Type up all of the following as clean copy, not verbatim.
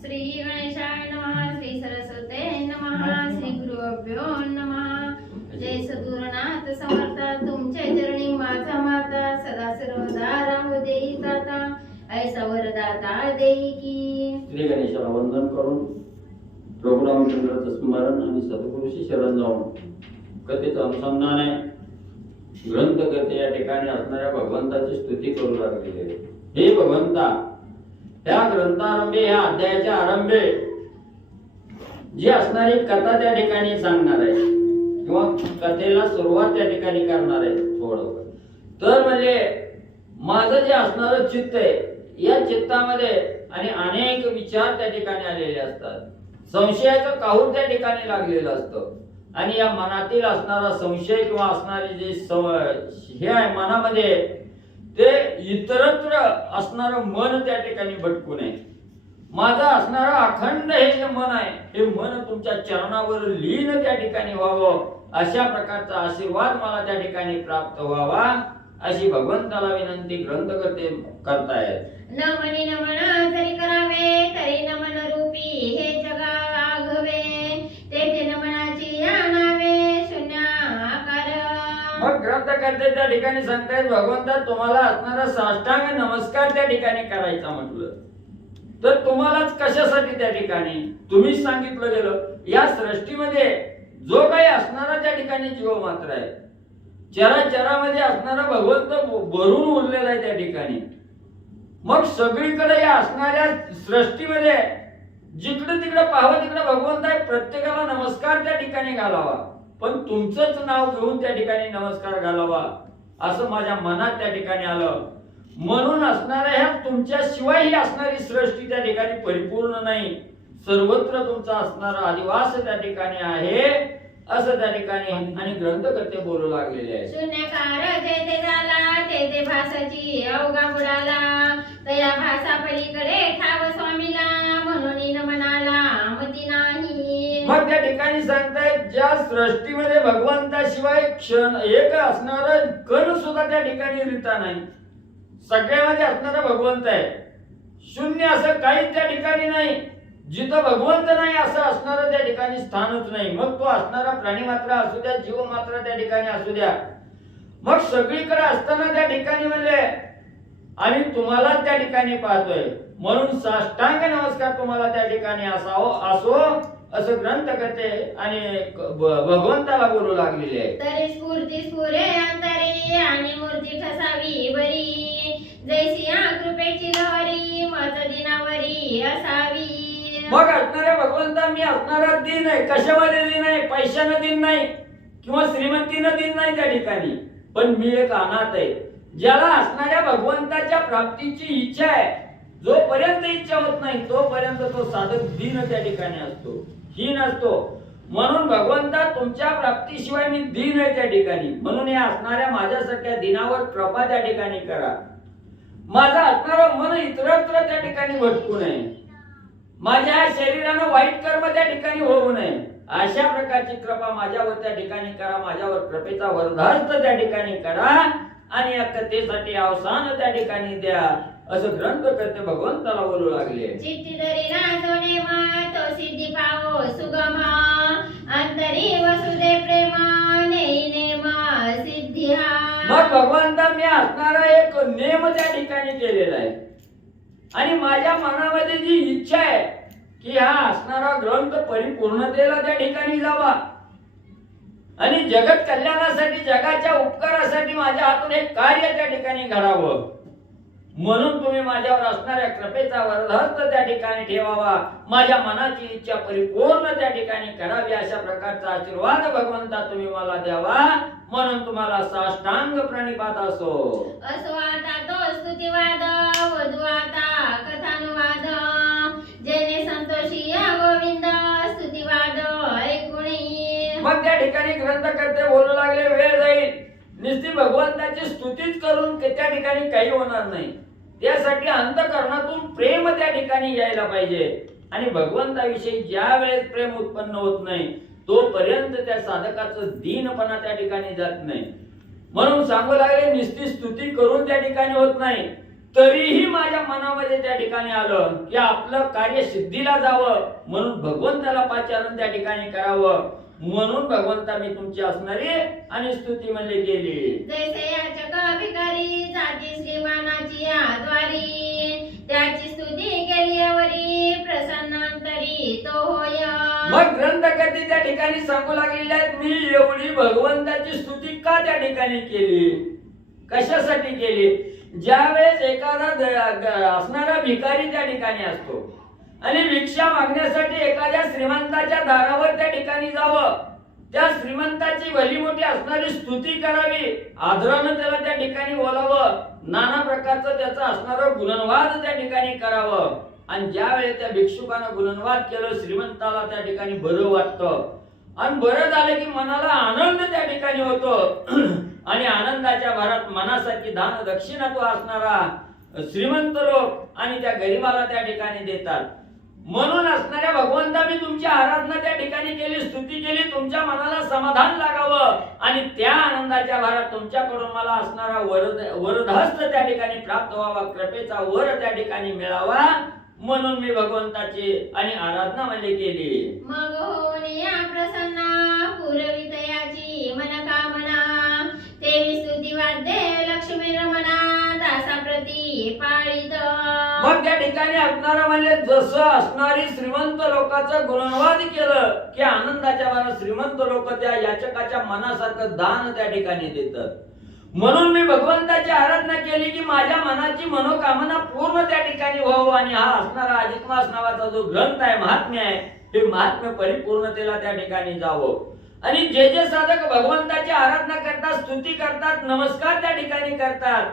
श्री गणेशाय नमः, श्री सरस्वते नमः, श्री गुरुभ्यो नमः। जय सद्गुरुनाथ समर्थ, तुमच्या चरणी माझा माता सदा सर्वदा राहू देई दाता, ऐसा वरदाता देई की। श्री गणेशाला वंदन करून प्रभू रामचंद्राचं स्मरण आणि सद्गुरूशी शरण जाऊन कथेचं अनुसंधान आहे। ग्रंथकर्ते या ठिकाणी असणाऱ्या भगवंताची स्तुती करू लागलेली आहे। हे भगवंता, त्या ग्रंथारंभे, या अध्यायाच्या आरंभे जी असणारी कथा त्या ठिकाणी सांगणार आहे किंवा कथेला सुरुवात त्या ठिकाणी करणार आहे थोडं, तर म्हणजे माझं जे असणारं चित्त आहे, या चित्तामध्ये आणि अनेक विचार त्या ठिकाणी आलेले असतात। संशयाचं काहूर त्या ठिकाणी लागलेलं असतं आणि या मनातील असणारा संशय किंवा असणारे जे हे आहे मनामध्ये, ते इतरत्र असणारं मन त्या ठिकाणी भटकू नये। माझं असणारं अखंड हे जे मन आहे, हे मन तुमच्या चरणावर लीन त्या ठिकाणी व्हावं, अशा प्रकारचा आशीर्वाद मला त्या ठिकाणी प्राप्त व्हावा, अशी भगवंताला विनंती ग्रंथकर्ते करतायत। न मनी न मना जरी करावे, तरी न मन रूपी हे जगा आघवे, तेथे न मनाची आणावे शून्याकार। मग ग्रंथकर्ते त्या ठिकाणी सांगतायत, भगवंता तुम्हाला असणारा साष्टांग नमस्कार त्या ठिकाणी करायचा म्हटलं तर तुम्हालाच कशासाठी त्या ठिकाणी तुम्हीच सांगितलं गेलं, या सृष्टीमध्ये जो काही असणारा त्या ठिकाणी जीव मात्र आहे, चराचरामध्ये असणारा भगवंत भरून उरलेला आहे त्या ठिकाणी। मग सगळीकडे या असणाऱ्या सृष्टीमध्ये जिकडे तिकडे पाहावं तिकडे भगवंत आहे, प्रत्येकाला नमस्कार त्या ठिकाणी घालावा, पण तुमचंच नाव घेऊन त्या ठिकाणी नमस्कार घालावा असं माझ्या मनात त्या ठिकाणी आलं। म्हणून असणाऱ्या ह्या तुमच्या शिवाय ही असणारी सृष्टी त्या ठिकाणी परिपूर्ण नाही, सर्वत्र तुमचा असणारा अधिवास त्या ठिकाणी आहे असं त्या ठिकाणी आणि ग्रंथकर्ते बोलू लागलेले आहे। शून्यकार जेथे झाला तेथे भासाची अवघा बुडाला, तया भासा पलीकडे ठाव स्वामीला, म्हणून न मनाला मती नाही। मग त्या ठिकाणी सांगतायत, ज्या सृष्टीमध्ये भगवंताशिवाय क्षण एक असणारा कण सुद्धा त्या ठिकाणी रिता नाही, सगळ्यामध्ये असणारा भगवंत आहे, शून्य असं काही त्या ठिकाणी नाही, जिथं भगवंत नाही असं असणारं त्या ठिकाणी स्थानच नाही। मग तो असणारा प्राणी मात्र असू द्या, जीव मात्र त्या ठिकाणी असू द्या, मग सगळीकडे असताना त्या ठिकाणी म्हणजे आम्ही तुम्हाला त्या ठिकाणी पाहतोय, म्हणून साष्टांग नमस्कार तुम्हाला त्या ठिकाणी असो असं ग्रंथकर्ते आणि भगवंताला बोलू लागलेले आहे। तरी स्फूर्ती स्फुरे अंतरी आणि मूर्ती ठसावी बरी, जैसी या कृपेची लहरी मज दिनावरी असावी। मग असणाऱ्या भगवंता मी असणारा दिन आहे, कशामध्ये दिन आहे, पैशानं दिन नाही किंवा श्रीमंतीनं दिन नाही त्या ठिकाणी, पण मी एक अनाथ आहे, ज्याला असणाऱ्या भगवंताच्या प्राप्तीची इच्छा आहे। जोपर्यंत इच्छा होत नाही तोपर्यंत तो साधक दीन त्या ठिकाणी असतो, हीन असतो। म्हणून भगवंता तुमच्या प्राप्तीशिवाय मी दीन आहे त्या ठिकाणी, म्हणून या असणाऱ्या माझ्यासारख्या दिनावर कृपा त्या ठिकाणी करा। माझं असणारं मन इतरत्र त्या ठिकाणी भटकू नये, माझ्या शरीरानं वाईट कर्म त्या ठिकाणी होऊ नये, अशा प्रकारची कृपा माझ्यावर त्या ठिकाणी करा, माझ्यावर कृपेचा वरदास्त त्या ठिकाणी करा आणि या कथेसाठी अवसान त्या ठिकाणी द्या असं ग्रंथकर्ते भगवंताला बोलू लागले। चित्ती धरी नाचोने तो सिद्धी पावो सुगमा, अंतरी वसुदे प्रेमा नेई नेमा सिद्धी हा। मग भगवंता मी असणारा एक नेम त्या ठिकाणी केलेला आहे आणि माझ्या मनामध्ये जी इच्छा आहे की हा असणारा ग्रंथ परिपूर्णतेला त्या ठिकाणी जावा आणि जगत कल्याणासाठी, जगाच्या उपकारासाठी माझ्या हातून एक कार्य त्या ठिकाणी घडावं, म्हणून तुम्ही माझ्यावर असणाऱ्या कृपेचा वरदहस्त त्या ठिकाणी ठेवावा, माझ्या मनाची इच्छा परिपूर्ण त्या ठिकाणी करावी, अशा प्रकारचा आशीर्वाद भगवंता तुम्ही मला द्यावा, म्हणून तुम्हाला साष्टांग प्रणिपात असो। असो आता तो स्तुतिवाद वधू आता कथानुवाद, जेने संतोषी गोविंद स्तुतिवाद ऐकुणी। मग त्या ठिकाणी ग्रंथकर्ते बोलू लागले, वेळ जाईल, नुसती भगवंताची स्तुतीच करून त्या ठिकाणी काही होणार नाही, त्यासाठी अंतःकरणातून प्रेम त्या ठिकाणी यायला पाहिजे आणि भगवंताविषयी ज्या वेळेस प्रेम उत्पन्न होत नाही तोपर्यंत त्या साधकाचं दीनपणा त्या ठिकाणी जात नाही। म्हणून सांगू लागले, नुसती स्तुती करून त्या ठिकाणी होत नाही, तरीही माझ्या मनामध्ये त्या ठिकाणी आलं की आपलं कार्य सिद्धीला जावं म्हणून भगवंताला पाचारण त्या ठिकाणी करावं, म्हणून भगवंता मी तुमची असणारी आणि स्तुती म्हणले केली. जैसे याचक भिकारी जाती श्रीमानाची आद्वारी, त्याची स्तुती केल्यावरी प्रसन्नांतरी तो होय. मग ग्रंथकर्ते त्या ठिकाणी सांगू लागलेले आहेत, मी एवढी भगवंताची स्तुती का त्या ठिकाणी केली, कशासाठी केली. ज्या वेळेस एखादा असणारा भिकारी त्या ठिकाणी असतो आणि भिक्षा मागण्यासाठी एखाद्या श्रीमंताच्या दारावर त्या ठिकाणी जावं, त्या श्रीमंताची भली मोठी असणारी स्तुती करावी, आदरानं त्याला त्या ठिकाणी बोलावं, नाना प्रकारचं त्याचं असणारं गुणनवाद त्या ठिकाणी करावं. आणि ज्या वेळेस त्या भिक्षुकानं गुणनवाद केलं, श्रीमंताला त्या ठिकाणी बरं वाटतं आणि बरं झालं की मनाला आनंद त्या ठिकाणी होतो आणि आनंदाच्या भरात मनासारखी दान दक्षिणा तो असणारा श्रीमंत लोक आणि त्या गरीबाला त्या ठिकाणी देतात. म्हणून असणाऱ्या भगवंता मी तुमची आराधना त्या ठिकाणी केली, स्तुती केली, तुमच्या मनाला समाधान लागावं आणि त्या आनंदाच्या भरात तुमच्याकडून मला असणारा वरदहस्त त्या ठिकाणी प्राप्त व्हावा, कृपेचा वर त्या ठिकाणी मिळावा, म्हणून मी भगवंताची आणि आराधना म्हणजे केली. मग होऊन या प्रसन्ना पुरवितयाची मनकामना, देवी स्तुती वाद्ये लक्ष्मी रमणा दासा प्रती पाळीत. मग त्या ठिकाणी असणारा म्हणजे जसं असणारी श्रीमंत लोकांचं गुणनवाद केलं की आनंदाच्या भरात श्रीमंत लोक त्या याचकाच्या मनासारखं दान त्या ठिकाणी देतात. म्हणून मी भगवंताची आराधना केली की माझ्या मनाची मनोकामना पूर्ण त्या ठिकाणी व्हावं आणि हा असणारा अधिक मास नावाचा जो ग्रंथ आहे, महात्म्य आहे, हे महात्म्य परिपूर्णतेला त्या ठिकाणी जावं आणि जे जे साधक भगवंताची आराधना करतात, स्तुती करतात, नमस्कार त्या ठिकाणी करतात,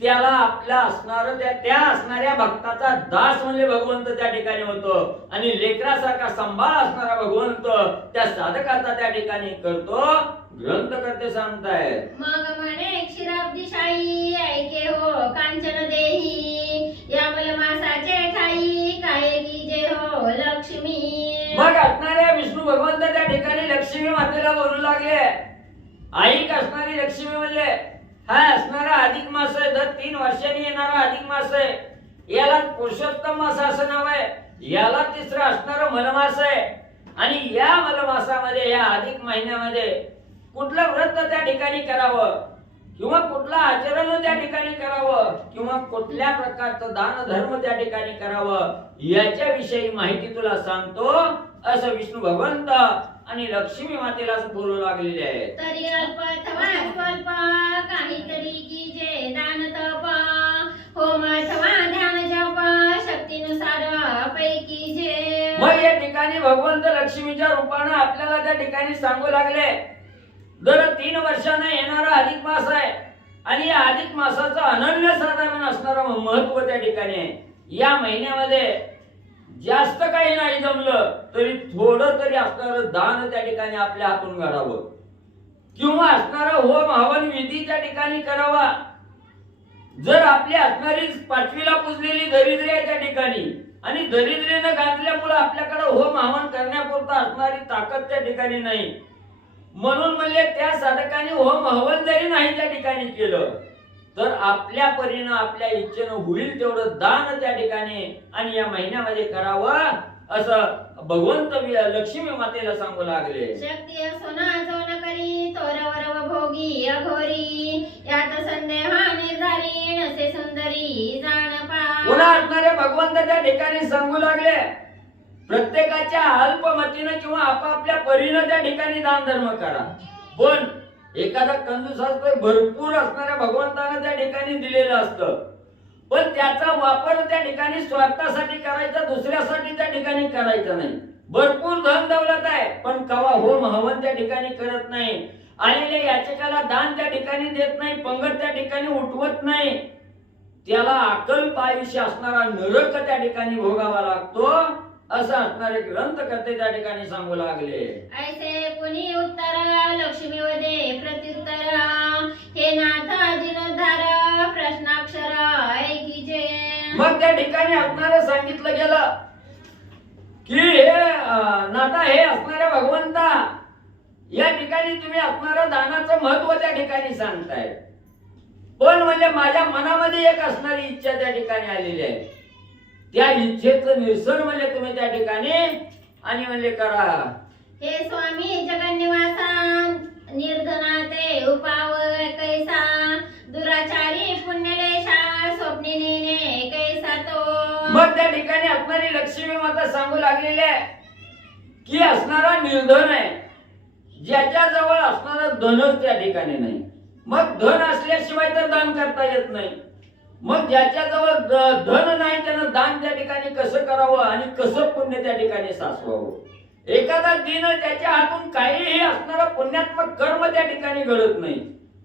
त्याला आपल्या असणार त्या असणाऱ्या भक्ताचा दास म्हणजे भगवंत त्या ठिकाणी होतो आणि लेकरासारखा सांभाळ असणारा भगवंत त्या साधकाचा त्या ठिकाणी करतो. ग्रंथकर्ते सांगतायत, मग म्हणे क्षीराब्दीशाही ऐके हो कांचन देही, या मलमासाचे ठाई काय की जे हो लक्ष्मी. मग असणाऱ्या विष्णू भगवंत त्या ठिकाणी लक्ष्मी मातेला बोलू लागले. ऐक असणारी लक्ष्मी म्हणले, हा असणारा अधिक मास आहे, दर 3 वर्षांनी येणारा अधिक मास आहे, याला पुरुषोत्तम मास असं नाव आहे, याला तिसरा असणारा मलमास आहे आणि या मलमासामध्ये या अधिक महिन्यामध्ये कुठलं व्रत त्या ठिकाणी करावं किंवा कुठलं आचरण त्या ठिकाणी करावं किंवा कुठल्या प्रकारचं दान धर्म त्या ठिकाणी करावं याच्याविषयी माहिती तुला सांगतो, असं विष्णू भगवंत आणि लक्ष्मी मातेला बोलू लागलेले आहे. तरी अल्प अथवा स्वल्प काहीतरी की जे दान तप, होम अथवा ध्यान जप शक्तीनुसार पैकी जे. मग या ठिकाणी भगवंत लक्ष्मीच्या रूपाने आपल्याला त्या ठिकाणी सांगू लागले, दर 3 वर्षाने येणारा अधिक मास आहे आणि या अधिक मासाचं अनन्यसाधारण असणारं महत्व त्या ठिकाणी आहे. या महिन्यामध्ये जास्त काही नाही जमलं तरी थोडं तरी असणारं दान त्या ठिकाणी आपल्या हातून घडावं किंवा असणारा होम हवन विधी त्या ठिकाणी करावा. जर आपली असणारी 5वीला पुजलेली दरिद्री आहे त्या ठिकाणी आणि दरिद्रीनं गांजल्यामुळे आपल्याकडे होम हवन करण्यापुरता असणारी ताकद त्या ठिकाणी नाही, म्हणून म्हणजे त्या साधकाने होम हवन जरी नाही त्या ठिकाणी केलं तर आपल्या परीनं आपल्या इच्छेनं होईल तेवढं दान त्या ठिकाणी आणि या महिन्यामध्ये करावं, असं भगवंत लक्ष्मी मातेला सांगू लागले. शक्ती सोना जो न करी तोरवर भोगी अघोरी, यात संदेह निर्धारी नसे सुंदरी जाण पा. पुन्हा असणारे भगवंत त्या ठिकाणी सांगू लागले, प्रत्येकाच्या अल्पमतीनं किंवा आपापल्या परीनं त्या ठिकाणी दान धर्म करा, पण एखादा कंजूस असतो, भरपूर असणाऱ्या भगवंतानं त्या ठिकाणी दिलेलं असतं, पण त्याचा वापर त्या ठिकाणी स्वार्थासाठी करायचा, दुसऱ्यासाठी त्या ठिकाणी करायचा नाही. भरपूर धन दौलत आहे पण कवा होम हवन त्या ठिकाणी करत नाही, आलेल्या याचकाला दान त्या ठिकाणी देत नाही, पंगत त्या ठिकाणी उठवत नाही, त्याला अकल्प आयुष्य असणारा नरक त्या ठिकाणी भोगावा लागतो, असं असणारे ग्रंथकर्ते त्या ठिकाणी सांगू लागले. ऐसे पुनी उत्तर लक्ष्मी वदे प्रत्युत्तर, हे नाथ जीर्णोद्धार प्रश्नाक्षर ऐकी जे. मग त्या ठिकाणी असणारं सांगितलं गेलं की हे नाथा, हे असणाऱ्या भगवंता, या ठिकाणी तुम्ही असणारं दानाचं महत्व त्या ठिकाणी सांगताय. पण म्हणजे माझ्या मनामध्ये एक असणारी इच्छा त्या ठिकाणी आलेली आहे. त्या इच्छेचं निरसन म्हणजे तुम्ही त्या ठिकाणी आणि म्हणजे करा. हे स्वामी जगन्निवासा निर्धना ते उपाव कैसा दुराचारी पुण्यलेशा स्वप्नी नेने कैसा तो. मग त्या ठिकाणी असणारी लक्ष्मी माता सांगू लागलेली आहे की असणारा निर्धन आहे, ज्याच्या जवळ असणारा धनच त्या ठिकाणी नाही. मग धन असल्याशिवाय तर दान करता येत नाही. मग ज्याच्या जवळ धन नाही त्यानं दान त्या ठिकाणी कसं करावं आणि कसं पुण्य त्या ठिकाणी साचवावं. एखादा दिन त्याच्या हातून काहीही असणारं पुण्यात्मक कर्म त्या ठिकाणी घडत नाही.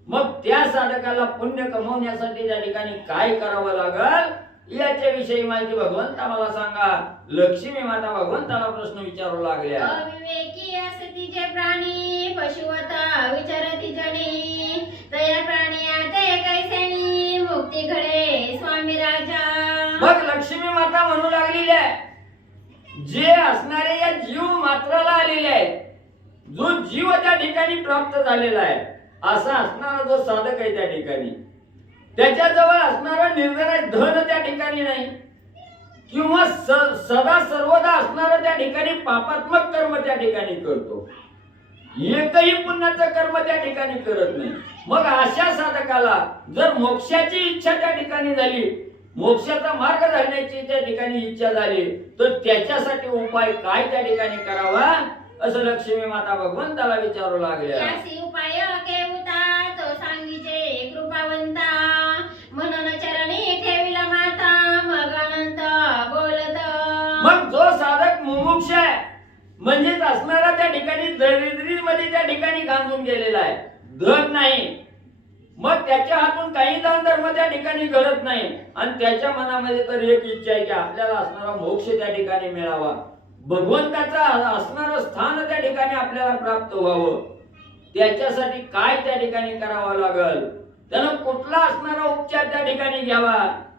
मग त्या साधकाला पुण्य कमवण्यासाठी त्या ठिकाणी काय करावं लागल याच्या विषयी माहिती भगवंत आम्हाला सांगा. लक्ष्मी माता भगवंताला प्रश्न विचारू लागल्या. अविवेकी असती जे प्राणी पशुवता विचारती जनी तया प्राणी ते कैसेनी मुक्ती घडे स्वामी राजा. मग लक्ष्मी माता म्हणू लागलेली आहे जे असणारे या जीव मात्राला आलेले आहेत, जो जीव त्या ठिकाणी प्राप्त झालेला आहे असा असणारा जो साधक आहे त्या ठिकाणी त्याच्याजवळ असणारा निर्धन धन त्या ठिकाणी नाही किंवा सदा सर्वदा असणारं त्या ठिकाणी पापात्मक कर्म त्या ठिकाणी करतो, एकही पुण्याचं कर्म त्या ठिकाणी करत नाही. मग अशा साधकाला जर मोक्षाची इच्छा त्या ठिकाणी झाली, मोक्षाचा मार्ग धरण्याची त्या ठिकाणी इच्छा झाली तर त्याच्यासाठी उपाय काय त्या ठिकाणी करावा असं लक्ष्मी माता भगवंताला विचारू लागल्या. यासी उपाय केवता तो सांगीचे कृपावंता म्हणून चरणी ठेविला माता मग अनंत बोलत. मग जो साधक मुमुक्ष आहे म्हणजेच असणारा त्या ठिकाणी दरिद्रीमध्ये त्या ठिकाणी गांजून गेलेला आहे, धन नाही, मग त्याच्या हातून काही दान धर्म त्या ठिकाणी घडत नाही आणि त्याच्या मनामध्ये तर एक इच्छा आहे की आपल्याला असणारा मोक्ष त्या ठिकाणी मिळावा, भगवंताचा असणारं स्थान त्या ठिकाणी आपल्याला प्राप्त व्हावं. त्याच्यासाठी काय त्या ठिकाणी करावं लागल, त्यानं कुठला असणारा उपचार त्या ठिकाणी घ्यावा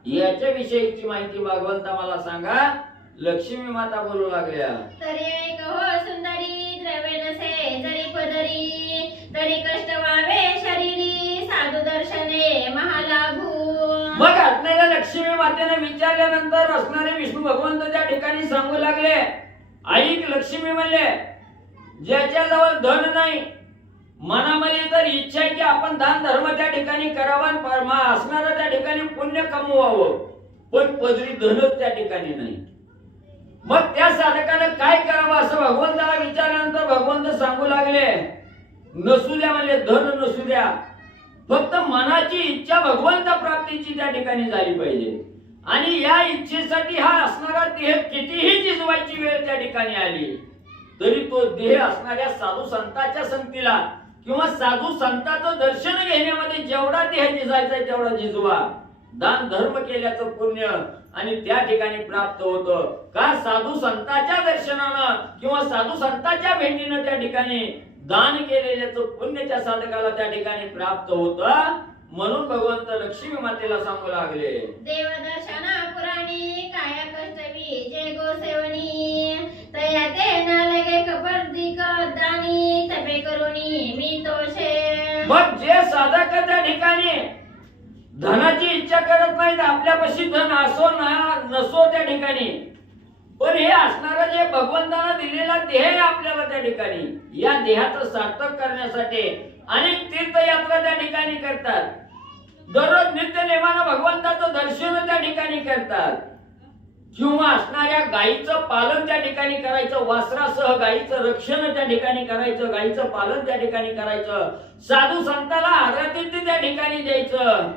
याच्या विषयीची माहिती भगवंता मला सांगा. लक्ष्मी माता बोलू लागल्या. तरी एक हो सुंदरी द्रव्य नसे जरी पदरी तरी कष्ट व्हावे शरीरी साधू दर्शने महालाभू. मग असणाऱ्या लक्ष्मी मातेने विचारल्यानंतर असणारे विष्णू भगवंत त्या ठिकाणी सांगू लागले. ऐक लक्ष्मी म्हणले, ज्याच्याजवळ धन नाही, मनामध्ये तर इच्छा आहे की आपण दान धर्म त्या ठिकाणी करावा, असणारं त्या ठिकाणी पुण्य कमवावं, पण पदरी धनच त्या ठिकाणी नाही. मग त्या साधकानं काय करावं असं भगवंताला विचारल्यानंतर भगवंत सांगू लागले, नसू द्या म्हणले, धन नसू द्या, फक्त मनाची इच्छा भगवंत प्राप्तीची त्या ठिकाणी झाली पाहिजे. आणि या इच्छेसाठी हा असणारा देह कितीही जिजवायची वेळ त्या ठिकाणी आली तरी तो देह असणाऱ्या साधू संतांच्या संगतीला किंवा साधू संतांचं दर्शन घेण्यामध्ये जेवढा देह जिजायचा तेवढा जिजवा. दान धर्म केल्याचं पुण्य आणि त्या ठिकाणी प्राप्त होतं. का साधू संतांच्या दर्शनानं किंवा साधू संतांच्या भेटीनं त्या ठिकाणी दान केलेल्याचं पुण्य त्या साधकाला त्या ठिकाणी प्राप्त होतं. म्हणून भगवंत लक्ष्मी मातेला सांगू लागले. देवदर्शना पुराणी काया कष्टवी जे गोसेवनी तया ते न लगे कपर्दिक दानी तपे करुणी मी तोषे. मग जे साधक त्या ठिकाणी धनाची इच्छा करत नाहीत, आपल्यापाशी धन असो ना नसो त्या ठिकाणी, पण हे असणारं जे भगवंतानं दिलेला देह आहे आपल्याला त्या ठिकाणी या देहाचं सार्थक करण्यासाठी अनेक तीर्थयात्रा त्या ठिकाणी करतात, दररोज नित्य नेमानं भगवंताचं दर्शन त्या ठिकाणी करतात, किंवा असणाऱ्या गायीचं पालन त्या ठिकाणी करायचं, वासरासह गायीचं रक्षण त्या ठिकाणी करायचं, गायीचं पालन त्या ठिकाणी करायचं, साधू संताला आदरातिथ्य त्या ठिकाणी द्यायचं.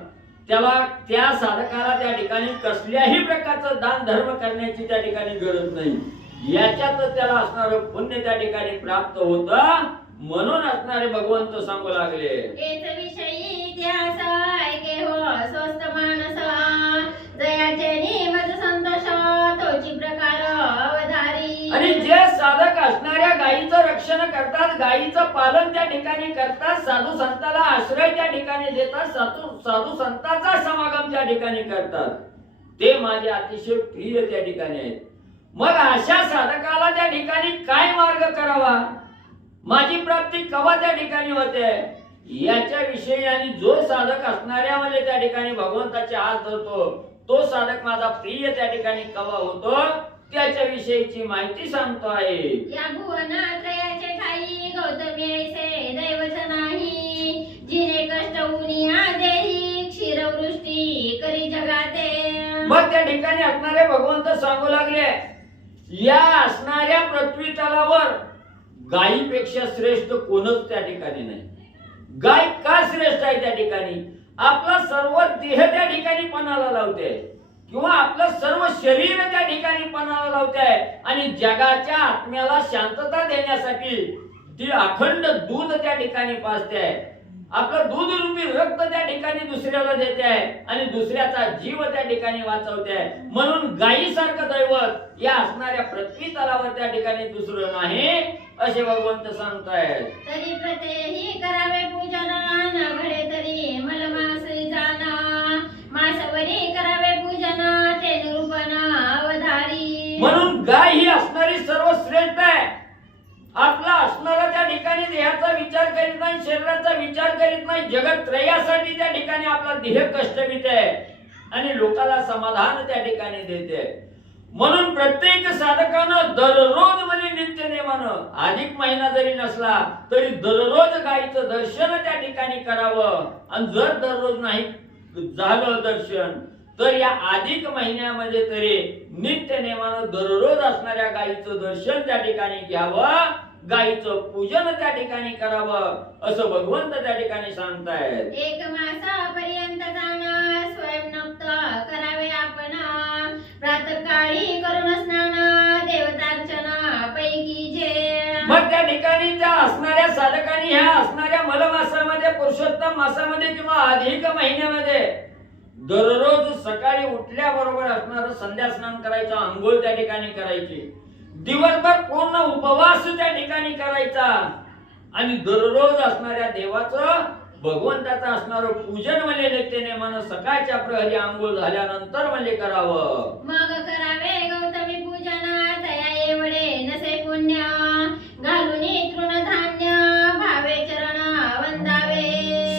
त्याला त्या साधकाला त्या ठिकाणी कसल्याही प्रकारचं दान धर्म करण्याची त्या ठिकाणी गरज नाही, याच्यातच त्याला असणारं पुण्य त्या ठिकाणी प्राप्त होतं. म्हणून असणारे भगवंत सांगू लागले. एच विषयी इतिहास ऐके हो स्वस्त मानस दयाचे निमज संतोष तोची प्रकार अवधारी. आणि जे साधक असणाऱ्या गायीचं रक्षण करतात, गायीचं पालन त्या ठिकाणी करतात, साधू संताला आश्रय त्या ठिकाणी देतात, साधू संतांचा समागम त्या ठिकाणी करतात, ते माझे अतिशय प्रिय त्या ठिकाणी आहेत. मग अशा साधकाला त्या ठिकाणी काय मार्ग करावा, माझी प्राप्ती कवा त्या ठिकाणी होते, याच्याविषयी आणि जो साधक असणाऱ्या म्हणजे त्या ठिकाणी भगवंताचे हात धरतो तो साधक माझा प्रिय त्या ठिकाणी कवा होतो त्याच्याविषयीची माहिती सांगतो आहे. या भुवनात्रयाचे ठाई गौतमी ऐसे दैवच नाही, जिने कष्ट उनिया देही क्षीरवृष्टी करी जगाते. मग त्या ठिकाणी असणारे भगवंत सांगू लागले या असणाऱ्या पृथ्वी तलावर गायीपेक्षा श्रेष्ठ कोणच त्या ठिकाणी नाही. गाय का श्रेष्ठ आहे त्या ठिकाणी? आपला सर्व देह त्या ठिकाणी पणाला लावते किंवा आपलं सर्व शरीर त्या ठिकाणी पणाला लावते आणि जगाच्या आत्म्याला शांतता देण्यासाठी ती अखंड दूध त्या ठिकाणी पाजते. आपलं दूध रूपी रक्त त्या ठिकाणी दुसऱ्याला देते आहे आणि दुसऱ्याचा जीव त्या ठिकाणी वाचवते. म्हणून गायीसारखं दैवत या असणाऱ्या पृथ्वी तलावर त्या ठिकाणी दुसरं नाही असे भगवंत सांगतायत. तरी प्रत्येही करावे पूजन, न घडे तरी मलमासरी जाना, मासवरी करावे पूजन ते निरूपण अवधारी. म्हणून गाय ही असणारी सर्वश्रेष्ठ आहे. आपला असणारा त्या ठिकाणी देहाचा विचार करीत नाही, शरीराचा विचार करीत नाही, जगत त्रयासाठी त्या ठिकाणी आपला देह कष्टविते आणि लोकाला समाधान त्या ठिकाणी देते. म्हणून प्रत्येक साधकानं दररोज म्हणजे नित्य नेमानं अधिक महिना जरी नसला तरी दररोज गायीचं दर्शन त्या ठिकाणी करावं. आणि जर दररोज नाही झालं दर्शन तर या अधिक महिन्यामध्ये तरी नित्य नेमानं दररोज असणाऱ्या गायीचं दर्शन त्या ठिकाणी घ्यावं, गायीचं पूजन त्या ठिकाणी करावं असं भगवंत त्या ठिकाणी सांगतायत. एक मासापर्यंत जाणं स्वयंमुक्त करावे आपण, प्रातःकाळी करून स्नान देवतार्चना पैकी जे. मग त्या ठिकाणी त्या असणाऱ्या साधकांनी ह्या असणाऱ्या मलमासामध्ये पुरुषोत्तम मासामध्ये किंवा अधिक महिन्यामध्ये दररोज सकाळी उठल्याबरोबर असणारं संध्या स्नान करायचं, आंघोळ त्या ठिकाणी करायची, दिवसभर पूर्ण उपवास त्या ठिकाणी करायचा आणि दररोज असणाऱ्या देवाचं भगवंताचं असणारं पूजन म्हणजे नित्यनेमानं सकाळच्या प्रहरी आंघोळ झाल्यानंतर म्हणजे करावं. मग करावे गौतमी पूजन तया एवढे नसे पुण्य, घालून तृणधान्य भावे चरण वंदावे.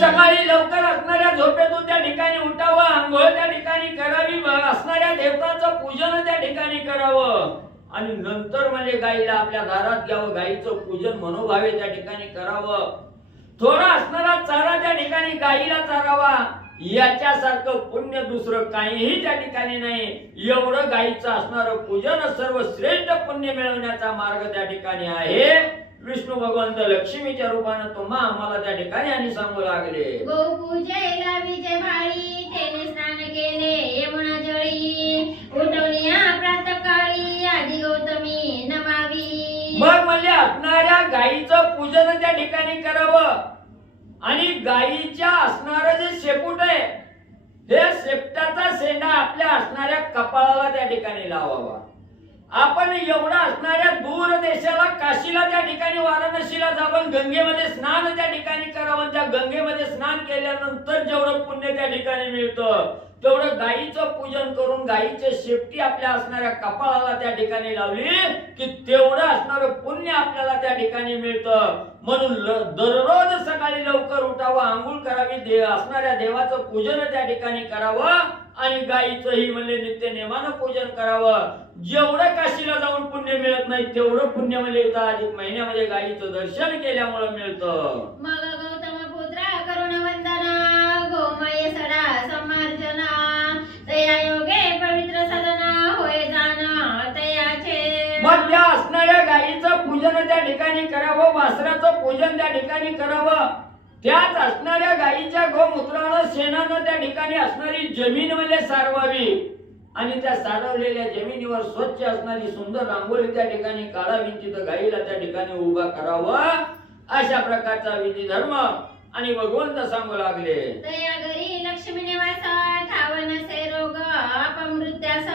सकाळी लवकर असणाऱ्या झोपेतून त्या ठिकाणी उठावं, आंघोळ त्या ठिकाणी करावी, असणाऱ्या देवताचं पूजन त्या ठिकाणी करावं आणि नंतर म्हणजे गायीला आपल्या दारात घ्यावं, गायीचं पूजन मनोभावे त्या ठिकाणी करावं. थोडा असणारा चारा त्या ठिकाणी गायीला चारावा. याच्यासारखं पुण्य दुसरं काहीही त्या ठिकाणी नाही. एवढं गायीचं असणारं पूजन सर्वश्रेष्ठ पुण्य मिळवण्याचा मार्ग त्या ठिकाणी आहे. विष्णू भगवंत लक्ष्मीच्या रूपानं तुम्हा आम्हाला त्या ठिकाणी आणि सांगू लागले. गोपूजेला विजय भाळी तेने स्नान केले यमुना जळी, उठवनिया प्रातःकाळी आधी गौतमी नमावी. मग म्हणजे असणाऱ्या गायीचं पूजन त्या ठिकाणी करावं आणि गायीच्या असणारं जे शेपूट आहे हे शेपटाचा शेंडा आपल्या असणाऱ्या कपाळाला त्या ठिकाणी लावावा. आपण एवढा असणाऱ्या दूर देशाला काशीला त्या ठिकाणी वाराणसीला जाऊन गंगेमध्ये स्नान त्या ठिकाणी करावं. त्या गंगेमध्ये स्नान केल्यानंतर जेवढं पुण्य त्या ठिकाणी मिळतं तेवढं गायीचं पूजन करून गायीचे शेपटी आपल्या असणाऱ्या कपाळाला त्या ठिकाणी लावली की तेवढं असणारं पुण्य आपल्याला त्या ठिकाणी मिळतं. म्हणून दररोज सकाळी लवकर उठावं, आंघोळ करावी, असणाऱ्या देवाचं पूजन त्या ठिकाणी करावं आणि गायीचंही म्हणजे नित्य नेमानं पूजन करावं. जेवढं काशीला जाऊन पुण्य मिळत नाही तेवढं पुण्य म्हणजे येतं अधिक महिन्यामध्ये गायीचं दर्शन केल्यामुळे मिळतं. मग गौतम पुत्रा करुण वंदना गोमय सडा समार्जना, तया योगे पवित्र सदना होय जाना तयाचे. मग त्या असणाऱ्या गायीचं पूजन त्या ठिकाणी करावं, वासराचं पूजन त्या ठिकाणी करावं. त्यात असणाऱ्या गायीच्या गोमूत्रानं शेणानं त्या ठिकाणी असणारी जमीन म्हणजे सारवावी आणि त्या सारवलेल्या जमिनीवर स्वच्छ असणारी सुंदर रांगोळी त्या ठिकाणी काढावी, तिथं गायीला त्या ठिकाणी उभा करावं. अशा प्रकारचा विधी धर्म आणि भगवंत सांगू लागले. तया घरी लक्ष्मी निवास ठावन से रोग अपमृत्यास,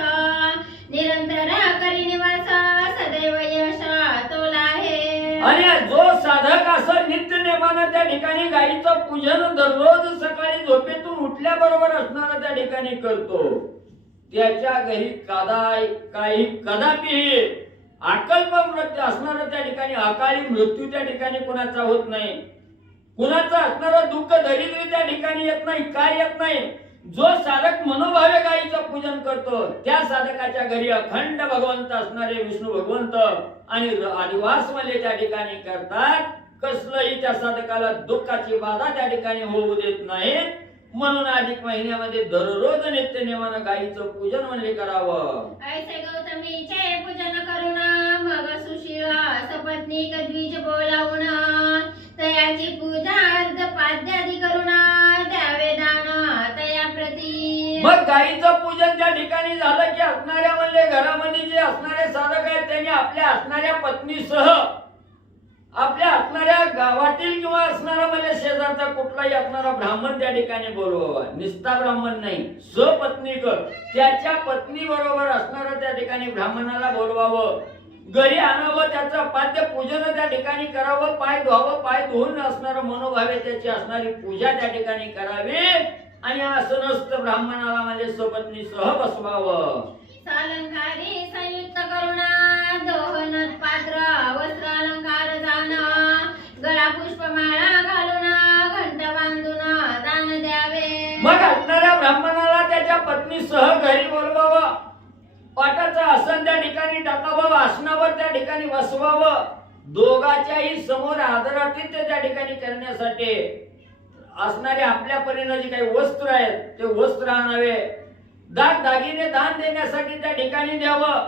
निरंतर करी निवास सदैव यश तोला आहे. आणि जो साधक असं नित्य नेमानं त्या ठिकाणी गायीचं पूजन दररोज सकाळी झोपेतून उठल्याबरोबर असणारा त्या ठिकाणी करतो त्याच्या घरी काही कदापि अकल्प मृत्यू असणारा त्या ठिकाणी अकाली मृत्यू त्या ठिकाणी कोणाचा होत नाही. कुणाचं असणारं दुःख दरिद्री त्या ठिकाणी येत नाही. काय येत नाही? जो साधक मनोभावे गायीचं पूजन करतो त्या साधकाच्या घरी अखंड भगवंत असणारे विष्णू भगवंत आणि आदिवासवाले त्या ठिकाणी करतात. कसलंही त्या साधकाला दुःखाची बाधा त्या ठिकाणी होऊ देत नाही. म्हणून अधिक महिन्यामध्ये दररोज नित्य नेमानं गायीचं पूजन म्हणले करावं. ऐसे गौतमीचे पूजन करून मग सुशिरा सपत्नीक द्विज बोलावून तयाची पूजा अर्ध पाद्यादी करून द्यावे दान तया प्रती. मग गायीचं पूजन त्या ठिकाणी झालं की असणाऱ्या म्हणले घरामध्ये जे असणारे साधक आहेत त्यांनी आपल्या असणाऱ्या पत्नीसह आपल्या असणाऱ्या गावातील किंवा असणारा म्हणजे शेजारचा कुठलाही असणारा ब्राह्मण त्या ठिकाणी बोलवावा. निस्ता ब्राह्मण नाही, सपत्नीक त्याच्या पत्नी बरोबर असणारा त्या ठिकाणी ब्राह्मणाला बोलवावं. घरी आणावं, त्याचं पाद्य पूजन त्या ठिकाणी करावं. पाय धुवावं, पाय धुवून असणारं मनोभावे त्याची असणारी पूजा त्या ठिकाणी करावी. आणि असं नसतं ब्राह्मणाला म्हणजे सपत्नी सह बसवावं. सालंकारी संयुक्त करुणा दोहन पात्र वस्त्र अलंकार जाण गळा पुष्पमाळा घालून घंट बांधून दान द्यावे. मग असणाऱ्या ब्राह्मणाला त्याच्या पत्नीसह घरी बोलवावं. पाटाचं आसन त्या ठिकाणी टाकावं, आसनावर त्या ठिकाणी बसवावं. दोघाच्याही समोर आदरातिथ्य त्या ठिकाणी करण्यासाठी असणारे आपल्या परीने जे काही वस्त्र आहेत ते वस्त्र आणावे. दाग दागिने दान देण्यासाठी त्या ठिकाणी द्यावं.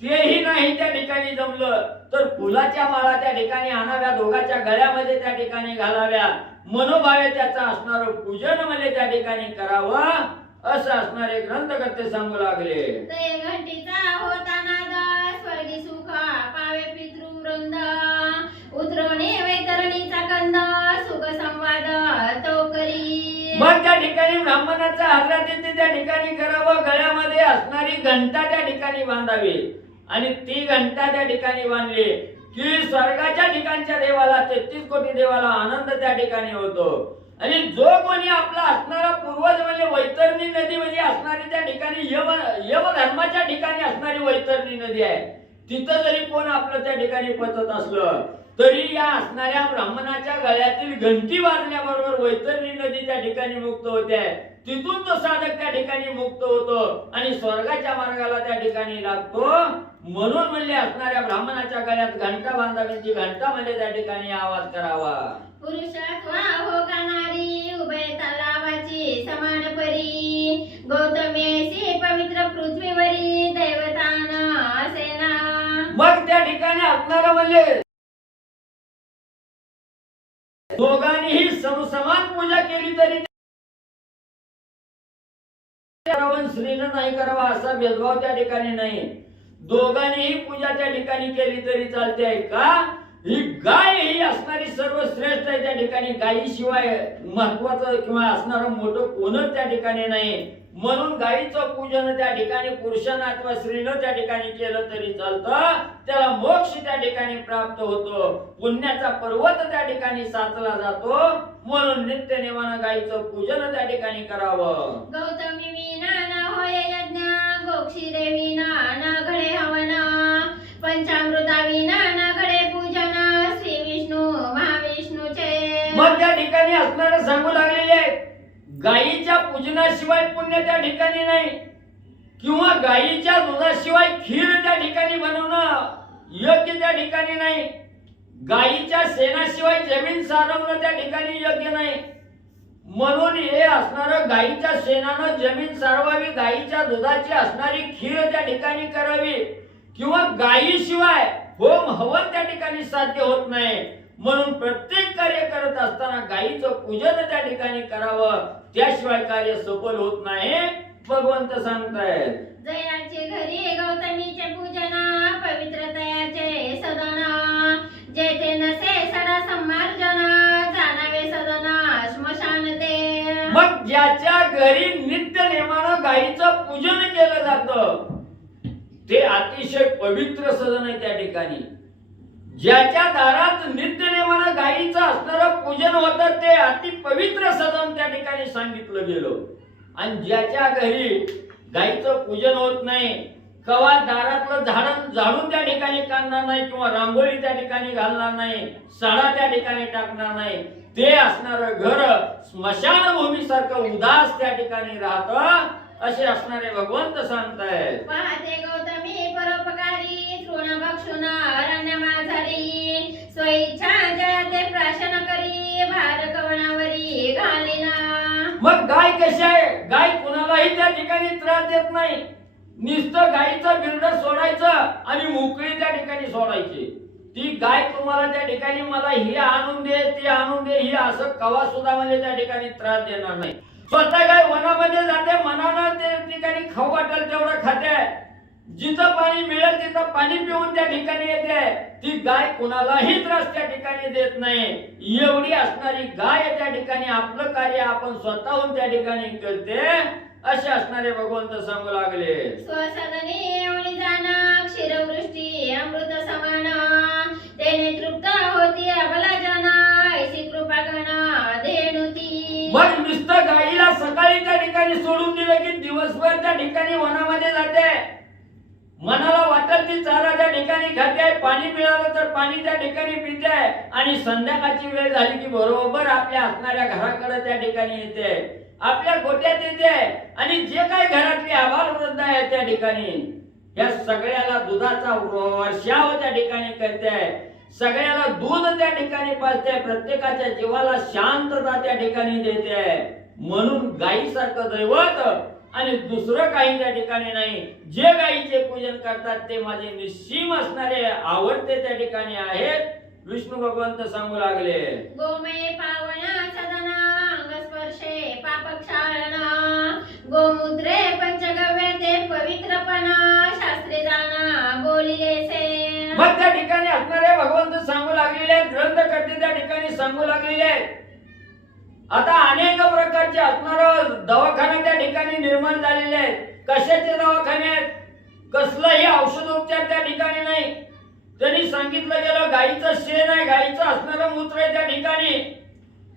तेही नाही त्या ठिकाणी जमलं तर फुलाच्या माळा त्या ठिकाणी आणाव्या, दोघाच्या गळ्यामध्ये त्या ठिकाणी घालाव्या. मनोभावे त्याचं असणारं पूजन म्हणजे त्या ठिकाणी करावं असं असणारे ग्रंथकर्ते सांगू लागले. ते घंटीचा होता नाद स्वर्गी सुख पावे पितृवृंद उतरवणे वैतरणीचा कंद सुख संवाद तो करी. मग त्या ठिकाणी ब्राह्मणाचा आदरातिथ्य त्या ठिकाणी करावं. गळ्यामध्ये असणारी घंटा त्या ठिकाणी बांधावी आणि ती घंटा त्या ठिकाणी बांधली की स्वर्गाच्या ठिकाणच्या देवाला 33 कोटी देवाला आनंद त्या ठिकाणी होतो. आणि जो कोणी आपला असणारा पूर्वज म्हणजे वैतरणी नदी म्हणजे असणारी त्या ठिकाणी यमधर्माच्या ठिकाणी असणारी वैतरणी नदी आहे. तिथं जरी कोण आपलं त्या ठिकाणी पचत असलं तरी या असणाऱ्या ब्राह्मणाच्या गळ्यातील घंटी वाजल्याबरोबर वैतरणी नदी त्या ठिकाणी मुक्त होते. तिथून तो साधक त्या ठिकाणी मुक्त होतो आणि स्वर्गाच्या मार्गाला त्या ठिकाणी लागतो. म्हणून म्हणले असणाऱ्या ब्राह्मणाच्या गळ्यात घंटा बांधावी, ती घंटा म्हणजे त्या ठिकाणी आवाज करावा. पुरुषत्वा हो का नारी उभय तलावाची समान परी गौतमेसी पवित्र पृथ्वीवरी दैवतान असेना. मग त्या ठिकाणी असणारं म्हणजे दोघांनीही समान पूजा केली तरी स्त्रीनं नाही करावा असा भेदभाव त्या ठिकाणी नाही. दोघांनीही पूजा त्या ठिकाणी केली तरी चालते. का? ही गाय ही असणारी सर्वश्रेष्ठ आहे. त्या ठिकाणी गायीशिवाय महत्वाचं किंवा असणारं मोठं कोणच त्या ठिकाणी नाही. म्हणून गायीचं पूजन त्या ठिकाणी पुरुषानं अथवा स्त्रीनं त्या ठिकाणी केलं तरी चालतं. त्याला मोक्ष त्या ठिकाणी प्राप्त होतो. पुण्याचा पर्वत त्या ठिकाणी साचला जातो. म्हणून नित्य नेमानं गायीचं पूजन त्या ठिकाणी करावं. गौतमी विना न होय यज्ञ गोक्षिरे विना न घडे हवन पंचामृता विना न घडे पूजन श्री विष्णू महाविष्णूचे. मग त्या ठिकाणी असणारं सांगू लागलेले आहे गायीच्या पूजनाशिवाय पुण्य त्या ठिकाणी नाही किंवा गायीच्या दुधाशिवाय खीर त्या ठिकाणी बनवणं योग्य त्या ठिकाणी नाही. गायीच्या शेणाशिवाय जमीन सारवणं त्या ठिकाणी योग्य नाही. म्हणून हे असणारं गायीच्या शेणानं जमीन सारवावी, गायीच्या दुधाची असणारी खीर त्या ठिकाणी करावी किंवा गायीशिवाय होम हवन त्या ठिकाणी साध्य होत नाही. म्हणून प्रत्येक कार्य करत असताना गायीचं पूजन त्या ठिकाणी करावं. त्याशिवाय कार्य सफल होत नाही भगवंत सांगतायत. जयाचे घरी गौतमीचे पूजन पवित्रतयाचे सदन जेथे नसे सडा संमार्जन जाणावे सदन श्मशान ते. मग ज्याच्या घरी नित्य नेमानं गायीचं पूजन केलं जातं ते अतिशय पवित्र सदन आहे. त्या ठिकाणी ज्याच्या दारात नित्य नेमानं गायीचं असणारं पूजन होतं ते अति पवित्र सदन त्या ठिकाणी सांगितलं गेलं. आणि ज्याच्या घरी गायीचं पूजन होत नाही, कवा दारातलं झाडून त्या ठिकाणी काढणार नाही किंवा रांगोळी त्या ठिकाणी घालणार नाही, सडा त्या ठिकाणी टाकणार नाही. ते असणारं घर स्मशानभूमी सारखं उदास त्या ठिकाणी राहतं, असे असणारे भगवंत सांगतायत. पाहते गौतमी परोपकारी तृण भक्षुनार अन्न माझारी स्वइच्छा जळते प्राशन करी भार कवनावरी घालिना. मग गाय कशी आहे? गाय कुणालाही त्या ठिकाणी त्रास देत नाही. नुसतं गायीचं बिरडं सोडायचं आणि मोकळी त्या ठिकाणी सोडायची. ती गाय तुम्हाला त्या ठिकाणी मला ही आणून दे ती आणून दे ही असं कवा सुद्धा म्हणजे त्या ठिकाणी त्रास देणार नाही. स्वतः गाय वनामध्ये जाते, मनानं त्या ठिकाणी खाऊ वाटेल तेवढं खाते, जिथं पाणी मिळेल तिथं पाणी पिऊन त्या ठिकाणी येते. ती गाय कुणालाही त्रास त्या ठिकाणी देत नाही. एवढी असणारी गाय त्या ठिकाणी आपलं कार्य आपण स्वतःहून त्या ठिकाणी करते, असे असणारे भगवंत सांगू लागले. स्वसदने एवढी जाणा क्षीरवृष्टी अमृत समान तेने तृप्त होती अबला जना ऐसी कृपा गण धेनुती. मग नुसतं गायीला सकाळी त्या ठिकाणी सोडून दिलं की दिवसभर त्या ठिकाणी वनामध्ये जाते, मनाला वाटेल ती चारा त्या ठिकाणी खाते, पाणी मिळालं तर पाणी त्या ठिकाणी पिते आणि संध्याकाळची वेळ झाली की बरोबर आपल्या असणाऱ्या घराकडे त्या ठिकाणी येते, आपल्या गोट्यात येते आणि जे काही घरातली आबाल वृद्ध आहे त्या ठिकाणी या सगळ्याला दुधाचा वर्षाव त्या ठिकाणी करते, सगळ्याला दूध त्या ठिकाणी पाजते, प्रत्येकाच्या जीवाला शांतता त्या ठिकाणी देते. म्हणून गायीसारखं दैवत आणि दुसरं काही त्या ठिकाणी नाही. जे गायीचे पूजन करतात ते माझे निश्चिम असणारे आवडते त्या ठिकाणी आहेत. विष्णू भगवंत सांगू लागले. गोमय पावना सदना अंगस्पर्शे पापक्षाळना गोमूत्रे पंचगव्य ते पवित्रपणा शास्त्रे जाणा बोलिलेसे. मग त्या ठिकाणी असणारे भगवंत सांगू लागलेले आहेत, ग्रंथकर्ते त्या ठिकाणी सांगू लागलेले आहेत. आता अनेक प्रकारचे असणारे दवाखाने त्या ठिकाणी निर्माण झालेले आहेत. कशाचे दवाखाने आहेत? कसलाही औषधोपचार त्या ठिकाणी नाही. त्यांनी सांगितलं गेलं गायीचं शेण आहे, गायीचं असणारं मूत्र आहे त्या ठिकाणी,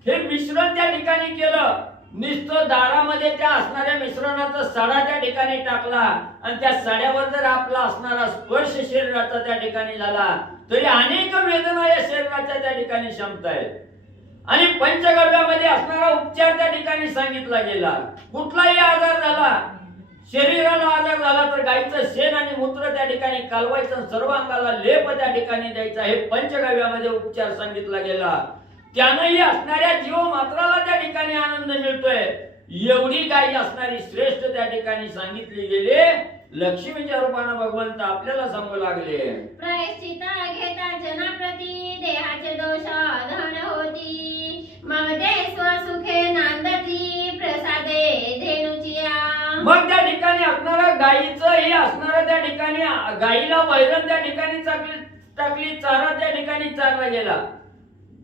हे मिश्रण त्या ठिकाणी केलं. नुसतं दारामध्ये त्या असणाऱ्या मिश्रणाचा सडा त्या ठिकाणी टाकला आणि त्या सड्यावर जर आपला असणारा स्पर्श शरीराचा त्या ठिकाणी झाला तरी अनेक वेदना या शरीराच्या त्या ठिकाणी क्षमता आहेत. आणि पंचगव्यामध्ये असणारा उपचार त्या ठिकाणी सांगितला गेला. कुठलाही आजार झाला, शरीराला आजार झाला तर गायीचं शेण आणि मूत्र त्या ठिकाणी कालवायचं, सर्व अंगाला लेप त्या ठिकाणी द्यायचा, हे पंचगव्यामध्ये उपचार सांगितला गेला. त्यानंही असणाऱ्या जीव मात्राला त्या ठिकाणी आनंद मिळतोय. एवढी गायी असणारी श्रेष्ठ त्या ठिकाणी सांगितली गेली. लक्ष्मीच्या रूपाने भगवंत आपल्याला सांगू लागले. प्रायश्चिता घेता जनाप्रती देहाचे दोष धन होती ममते स्वसुखे नांदती प्रसादे धेनुचिया. मग त्या ठिकाणी असणारा गायीचं हे असणारा त्या ठिकाणी गायीला वैरण त्या ठिकाणी टाकली, चारा त्या ठिकाणी चारला गेला.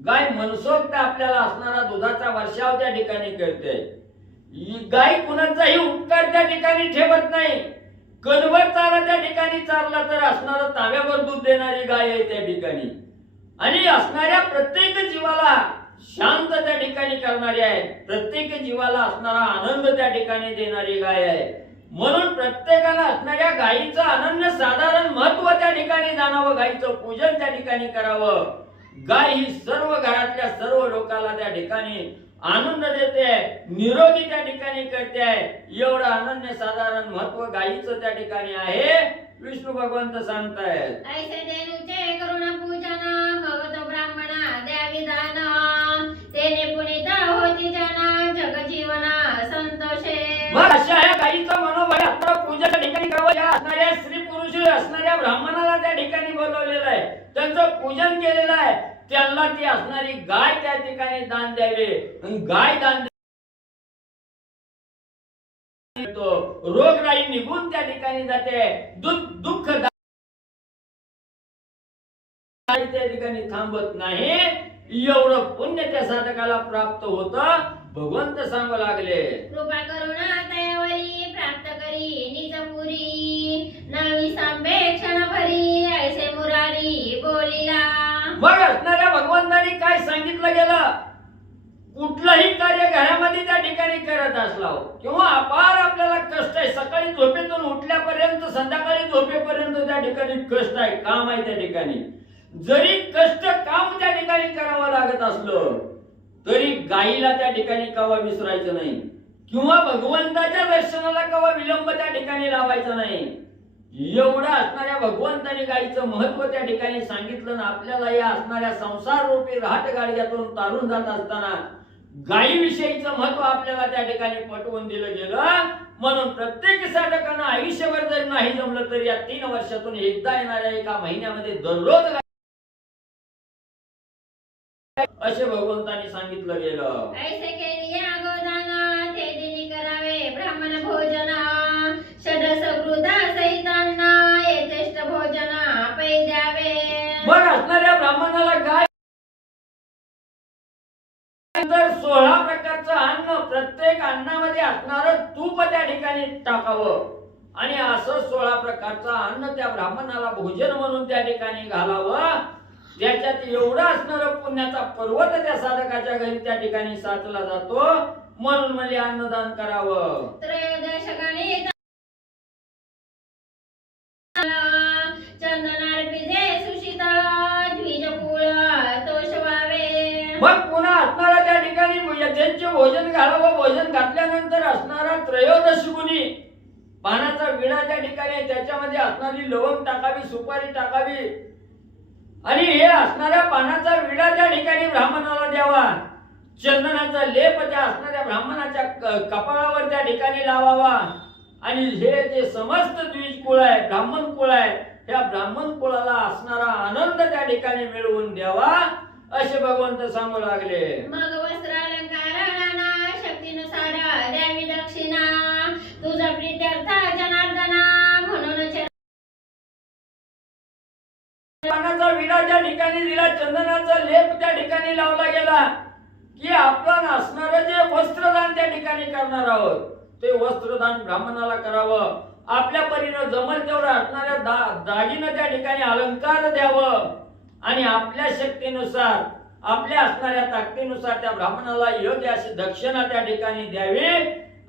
गाय मनसोक्त आपल्याला असणारा दुधाचा वर्षाव त्या ठिकाणी करते. गाय कुणाचाही उपकार त्या ठिकाणी ठेवत नाही. कणभर चारा त्या ठिकाणी चारला तर असणारा ताव्यावर दूध देणारी गाय आहे त्या ठिकाणी आणि असणाऱ्या प्रत्येक जीवाला शांत त्या ठिकाणी करणारी आहे. प्रत्येक जीवाला असणारा आनंद त्या ठिकाणी देणारी गाय आहे. म्हणून प्रत्येकाला असणाऱ्या गायीचं अनन्य साधारण महत्व त्या ठिकाणी जाणावं, गायीचं पूजन त्या ठिकाणी करावं. गाय ही सर्व घरातल्या सर्व लोकांना त्या ठिकाणी आनंद देते, निरोगी त्या ठिकाणी करते. एवढं अनन्य साधारण महत्व गायीचं त्या ठिकाणी आहे. विष्णू भगवंत सांगतायत. ऐसे धेनुचे करुण पूजना भगवत ब्राह्मणा द्यावी दान तेने पुनीता होती जना जग जीवना संतोषे. मग अशा या गायीचं मनोबळ आपलं पूजन त्या ठिकाणी करावं. या असणाऱ्या स्त्री पुरुष असणाऱ्या ब्राह्मणाला त्या ठिकाणी बोलवलेलं आहे, त्यांचं पूजन केलेलं आहे. त्यांना ती असणारी गाय त्या ठिकाणी दान द्यावे. गाय दान देतो, रोगराई निघून त्या ठिकाणी जाते, दुःख त्या ठिकाणी थांबत नाही. एवढं पुण्य त्या साधकाला प्राप्त होतं. भगवंत सांगू लागले. कृपा करुणा तयावरी प्राप्त करी निजपुरी नवी संभेक्षण भरी ऐसे मुरारी बोलिला. मग असणाऱ्या भगवंतानी काय सांगितलं गेलं? कुठलंही कार्य घरामध्ये त्या ठिकाणी करत असला किंवा अपार आपल्याला कष्ट आहे, सकाळी झोपेतून उठल्यापर्यंत संध्याकाळी झोपेपर्यंत त्या ठिकाणी कष्ट आहे, काम आहे त्या ठिकाणी, जरी कष्ट काम त्या ठिकाणी करावं लागत असलं तरी गाईला त्या ठिकाणी कवा विसरायचं नाही किंवा भगवंताच्या दर्शनाला कवा विलंब त्या ठिकाणी लावायचा नाही. एवढं असणाऱ्या भगवंताने गाईचं महत्व त्या ठिकाणी सांगितलं ना आपल्याला. या असणाऱ्या संसार रूपी राहट गाडग्यातून तारून जात असताना गायीविषयीचं महत्व आपल्याला त्या ठिकाणी पटवून दिलं गेलं. म्हणून प्रत्येक साधकानं आयुष्यभर जर नाही जमलं तरी या 3 वर्षातून एकदा येणाऱ्या एका महिन्यामध्ये दररोज असे भगवंतांनी सांगितलं गेलं. ऐसे केली अगोदान ते दिनी करावे ब्राह्मण भोजन षडस वृद्धा सहितांना यथेष्ट भोजन पै द्यावे. मग असणाऱ्या ब्राह्मणाला गाय तर 16 प्रकारचं अन्न, प्रत्येक अन्नामध्ये असणारं तूप त्या ठिकाणी टाकावं आणि असं 16 प्रकारचं अन्न त्या ब्राह्मणाला भोजन म्हणून त्या ठिकाणी घालावं. त्याच्यात एवढा असणारं पुण्याचा पर्वत त्या साधकाच्या घरी त्या ठिकाणी साचला जातो. म्हणून म्हणजे अन्नदान करावं. त्रयोदश गणित चंदनार्पिते सुशीतळ द्विजकुळ तोषवावे. मग पुन्हा असणारा त्या ठिकाणी यज्ञाचे भोजन घालावं. भोजन घातल्यानंतर असणारा त्रयोदशी गुणी पानाचा विडा त्या ठिकाणी त्याच्यामध्ये असणारी लवंग टाकावी, सुपारी टाकावी आणि हे असणाऱ्या पानाचा विडा त्या ठिकाणी ब्राह्मणाला द्यावा. चंदनाचा लेप त्या असणाऱ्या ब्राह्मणाच्या कपाळावर त्या ठिकाणी लावावा आणि हे जे समस्त द्विज कुळ आहे, ब्राह्मण कुळ आहे, त्या ब्राह्मण कुळाला असणारा आनंद त्या ठिकाणी मिळवून द्यावा असे भगवंत सांगू लागले. मग वस्त्र अलंकार नाना शक्तीनुसार द्यावी दक्षिणा तुझा प्रीत्यर्थ जनार्दना. म्हणून पानाचा विडा त्या ठिकाणी दिला, चंदनाचा लेप त्या ठिकाणी लावला गेला की आपण असणारं जे वस्त्रदान त्या ठिकाणी करणार आहोत ते वस्त्रदान ब्राह्मणाला करावं. आपल्या परीनं जमल तेवढं असणाऱ्या दागिनं त्या ठिकाणी अलंकार द्यावं आणि आपल्या शक्तीनुसार आपल्या असणाऱ्या ताकदीनुसार त्या ब्राह्मणाला योग्य अशी दक्षिणा त्या ठिकाणी द्यावी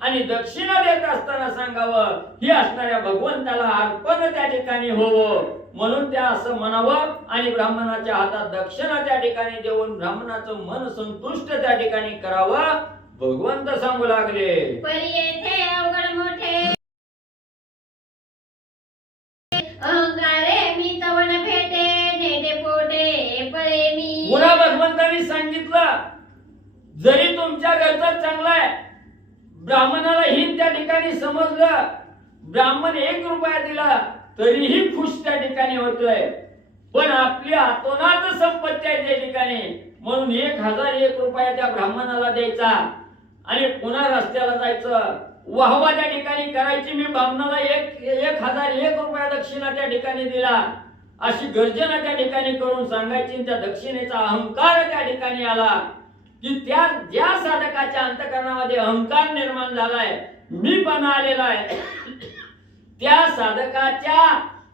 आणि दक्षिणा देत असताना सांगावं ही असणाऱ्या भगवंताला अर्पण त्या ठिकाणी होवं. म्हणून त्या असं म्हणावं आणि ब्राह्मणाच्या हातात दक्षिणा त्या ठिकाणी देऊन ब्राह्मणाचं मन संतुष्ट त्या ठिकाणी करावं भगवंत सांगू लागले. परी येथे अवघड मोठे अहंकारे मी तवन भेटे नेटे पोटे पळे मी. पुन्हा भगवंतांनी सांगितलं जरी तुमच्या घरचं चांगलं आहे, ब्राह्मणाला हिन त्या ठिकाणी समजलं, ब्राह्मण 1 रुपया दिला तरीही खुश त्या ठिकाणी होतोय, पण आपली आतोनात संपत्ती आहे त्या ठिकाणी म्हणून 1001 रुपया त्या ब्राह्मणाला द्यायचा आणि पुन्हा रस्त्याला जायचं, वाहवा त्या ठिकाणी करायची. मी ब्राह्मणाला 1001 रुपया दक्षिणा त्या ठिकाणी दिला अशी गर्जना त्या ठिकाणी करून सांगायची. त्या दक्षिणेचा अहंकार त्या ठिकाणी आला की त्या ज्या साधकाच्या अंतःकरणामध्ये अहंकार निर्माण झालाय, मीपणा आलेला आहे, त्या साधकाच्या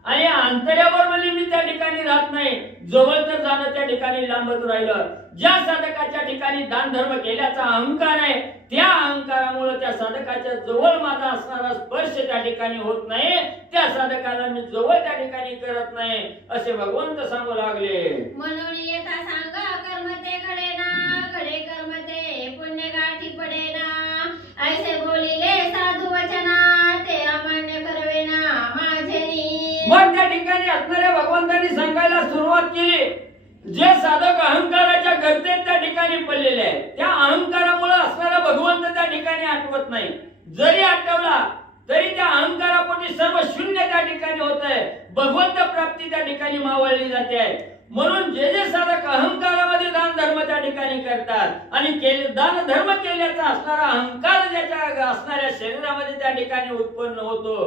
आणि अंतर्यावर म्हणजे मी त्या ठिकाणी राहत नाही, जवळ तर जाणं त्या ठिकाणी लांबच राहिलं. ज्या साधकाच्या ठिकाणी दान धर्म केल्याचा अहंकार आहे त्या अहंकारामुळे त्या साधकाच्या जवळ माझा असणारा स्पर्श त्या ठिकाणी होत नाही, त्या साधकाला मी जवळ त्या ठिकाणी करत नाही असे भगवंत सांगू लागले. म्हणून येता सांगा कर्म ते घडेना घडे कर्म ते पुण्य गाठी पडेना. ऐसे बोलिले साधू वचना ते अमान्य करवेना माझेनी. मग त्या ठिकाणी असणाऱ्या भगवंतांनी सांगायला सुरुवात केली. जे साधक अहंकाराच्या गर्तेत त्या ठिकाणी पडलेले आहेत त्या अहंकारामुळे असणारा भगवंत त्या ठिकाणी आठवत नाही, जरी आठवला तरी त्या अहंकारापोटी सर्व शून्य त्या ठिकाणी होत आहे, भगवंत प्राप्ती त्या ठिकाणी मावळली जाते. म्हणून जे जे साधक अहंकारामध्ये दान धर्म त्या ठिकाणी करतात आणि दान धर्म केल्याचा असणारा अहंकार ज्याच्या असणाऱ्या शरीरामध्ये त्या ठिकाणी उत्पन्न होतो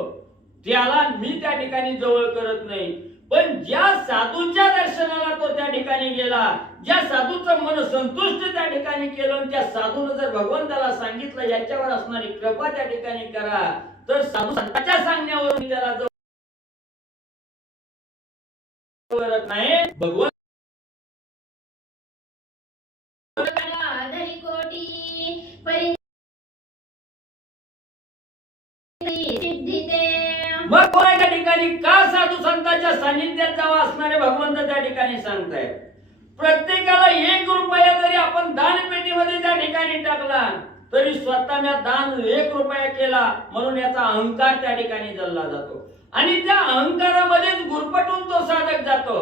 त्याला मी त्या ठिकाणी जवळ करत नाही. पण ज्या साधूच्या दर्शनाला तो त्या ठिकाणी गेला, ज्या साधूचं मन संतुष्ट त्या ठिकाणी केलं, त्या साधूने जर भगवंताला सांगितलं याच्यावर असणारी कृपा त्या ठिकाणी करा, तर साधू संतांच्या सांगण्यावरून त्याला जवळ करत नाही. भगवंत धरी कोटी मग कोणाच्या ठिकाणी का साधू संतांच्या सानिध्यात जावं असणारे भगवंत त्या ठिकाणी सांगतायत. प्रत्येकाला 1 रुपया जरी आपण दानपेटीमध्ये त्या ठिकाणी टाकला तरी स्वतःने दान 1 रुपया केला म्हणून याचा अहंकार त्या ठिकाणी जळला जातो आणि त्या अहंकारामध्येच गुरफटून तो साधक जातो.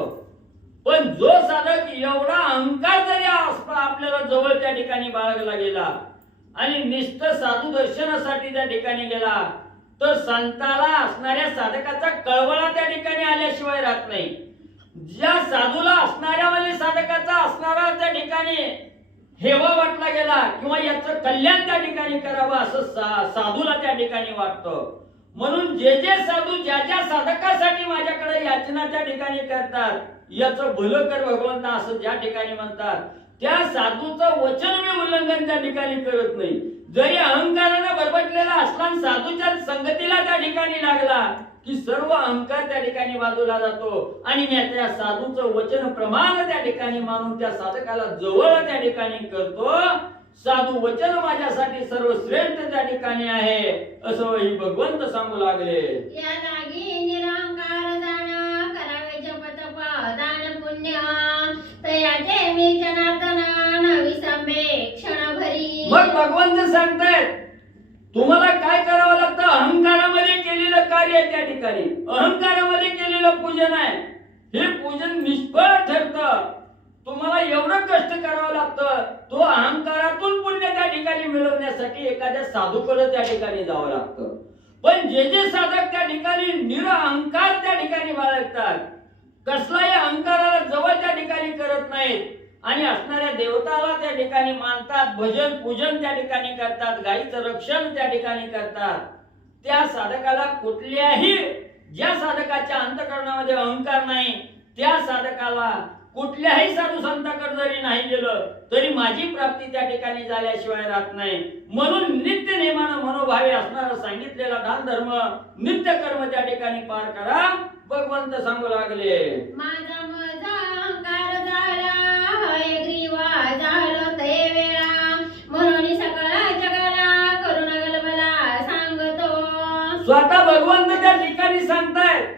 पण जो साधक एवढा अहंकार जरी आपल्याला जवळ त्या ठिकाणी बाळगला गेला आणि निष्ठ साधू दर्शनासाठी त्या ठिकाणी गेला तर संताला असणाऱ्या साधकाचा कळवळा त्या ठिकाणी आल्याशिवाय राहत नाही. ज्या साधूला असणाऱ्या म्हणजे साधकाचा असणारा त्या ठिकाणी हेवा वाटला गेला किंवा याचं कल्याण त्या ठिकाणी करावं असं साधूला त्या ठिकाणी वाटतं. म्हणून जे जे साधू ज्या ज्या साधकासाठी माझ्याकडे याचना त्या ठिकाणी करतात याचं भलं कर भगवंता असं ज्या ठिकाणी म्हणतात त्या साधूचं वचन मी उल्लंघन त्या ठिकाणी करत नाही. जरी अहंकाराने बरबटलेला असला साधूच्या संगतीला त्या ठिकाणी लागला की सर्व अहंकार त्या ठिकाणी बाजूला जातो आणि मी त्या साधूचं वचन प्रमाण त्या ठिकाणी मानून त्या साधकाला जवळ त्या ठिकाणी करतो. साधू वचन माझ्यासाठी सर्वश्रेष्ठ त्या ठिकाणी आहे असं ही भगवंत सांगू लागले. या जागी निरंकार जाण करावे जप तप दान पुण्य तयाचे मी जनार्दन नविसंबे क्षण भरी. मग भगवंत सांगतायत तुम्हाला काय करावं लागतं. अहंकारामध्ये केलेलं कार्य आहे त्या ठिकाणी अहंकारामध्ये केलेलं पूजन आहे हे पूजन निष्फळ ठरतं. तुम्हाला एवढं कष्ट करावं लागतं तो अहंकारातून पुण्य त्या ठिकाणी मिळवण्यासाठी एखाद्या साधूकडे त्या ठिकाणी जावं लागतं. पण जे जे साधक त्या ठिकाणी निरअहंकार त्या ठिकाणी बाळगतात कसलाही अहंकाराला जवळ त्या ठिकाणी करत नाहीत आणि असणाऱ्या देवताला त्या ठिकाणी मानतात भजन पूजन त्या ठिकाणी करतात गायीचं रक्षण त्या ठिकाणी करतात त्या साधकाला कुठल्याही ज्या साधकाच्या अंतःकरणामध्ये अहंकार नाही त्या साधकाला कुठल्याही साधू संतांकडे जरी नाही गेलं तरी माझी प्राप्ती त्या ठिकाणी झाल्याशिवाय राहत नाही. म्हणून नित्य नेमानं मनोभावे असणारा सांगितलेला दान धर्म नित्य कर्म त्या ठिकाणी पार करा भगवंत सांगू लागले. माझा माझा अहंकार झाला हयग्रीवा झालं ते वेळा म्हणून सकळ जगाला करुण गलबला सांगतो. स्वतः भगवंत त्या ठिकाणी सांगतायत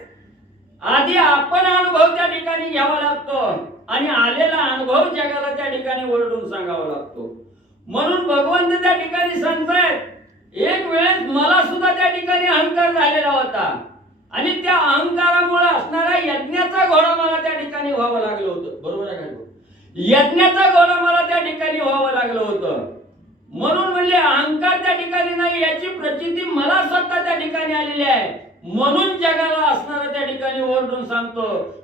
आधी आपण अनुभव त्या ठिकाणी घ्यावा लागतो आणि आलेला अनुभव जगाला त्या ठिकाणी ओरडून सांगावा लागतो. म्हणून भगवंत त्या ठिकाणी सांगतायत एक वेळेस मला सुद्धा त्या ठिकाणी अहंकार झालेला होता आणि त्या अहंकारामुळे असणारा यज्ञाचा घोडा मला त्या ठिकाणी व्हावं लागलं होतं. बरोबर आहे का. यज्ञाचा घोडा मला त्या ठिकाणी व्हावं लागलं होतं. म्हणून म्हणले अहंकार त्या ठिकाणी नाही याची प्रचिती मला स्वतः त्या ठिकाणी आलेली आहे. म्हणून जगाला असणारा त्या ठिकाणी ओरडून सांगतो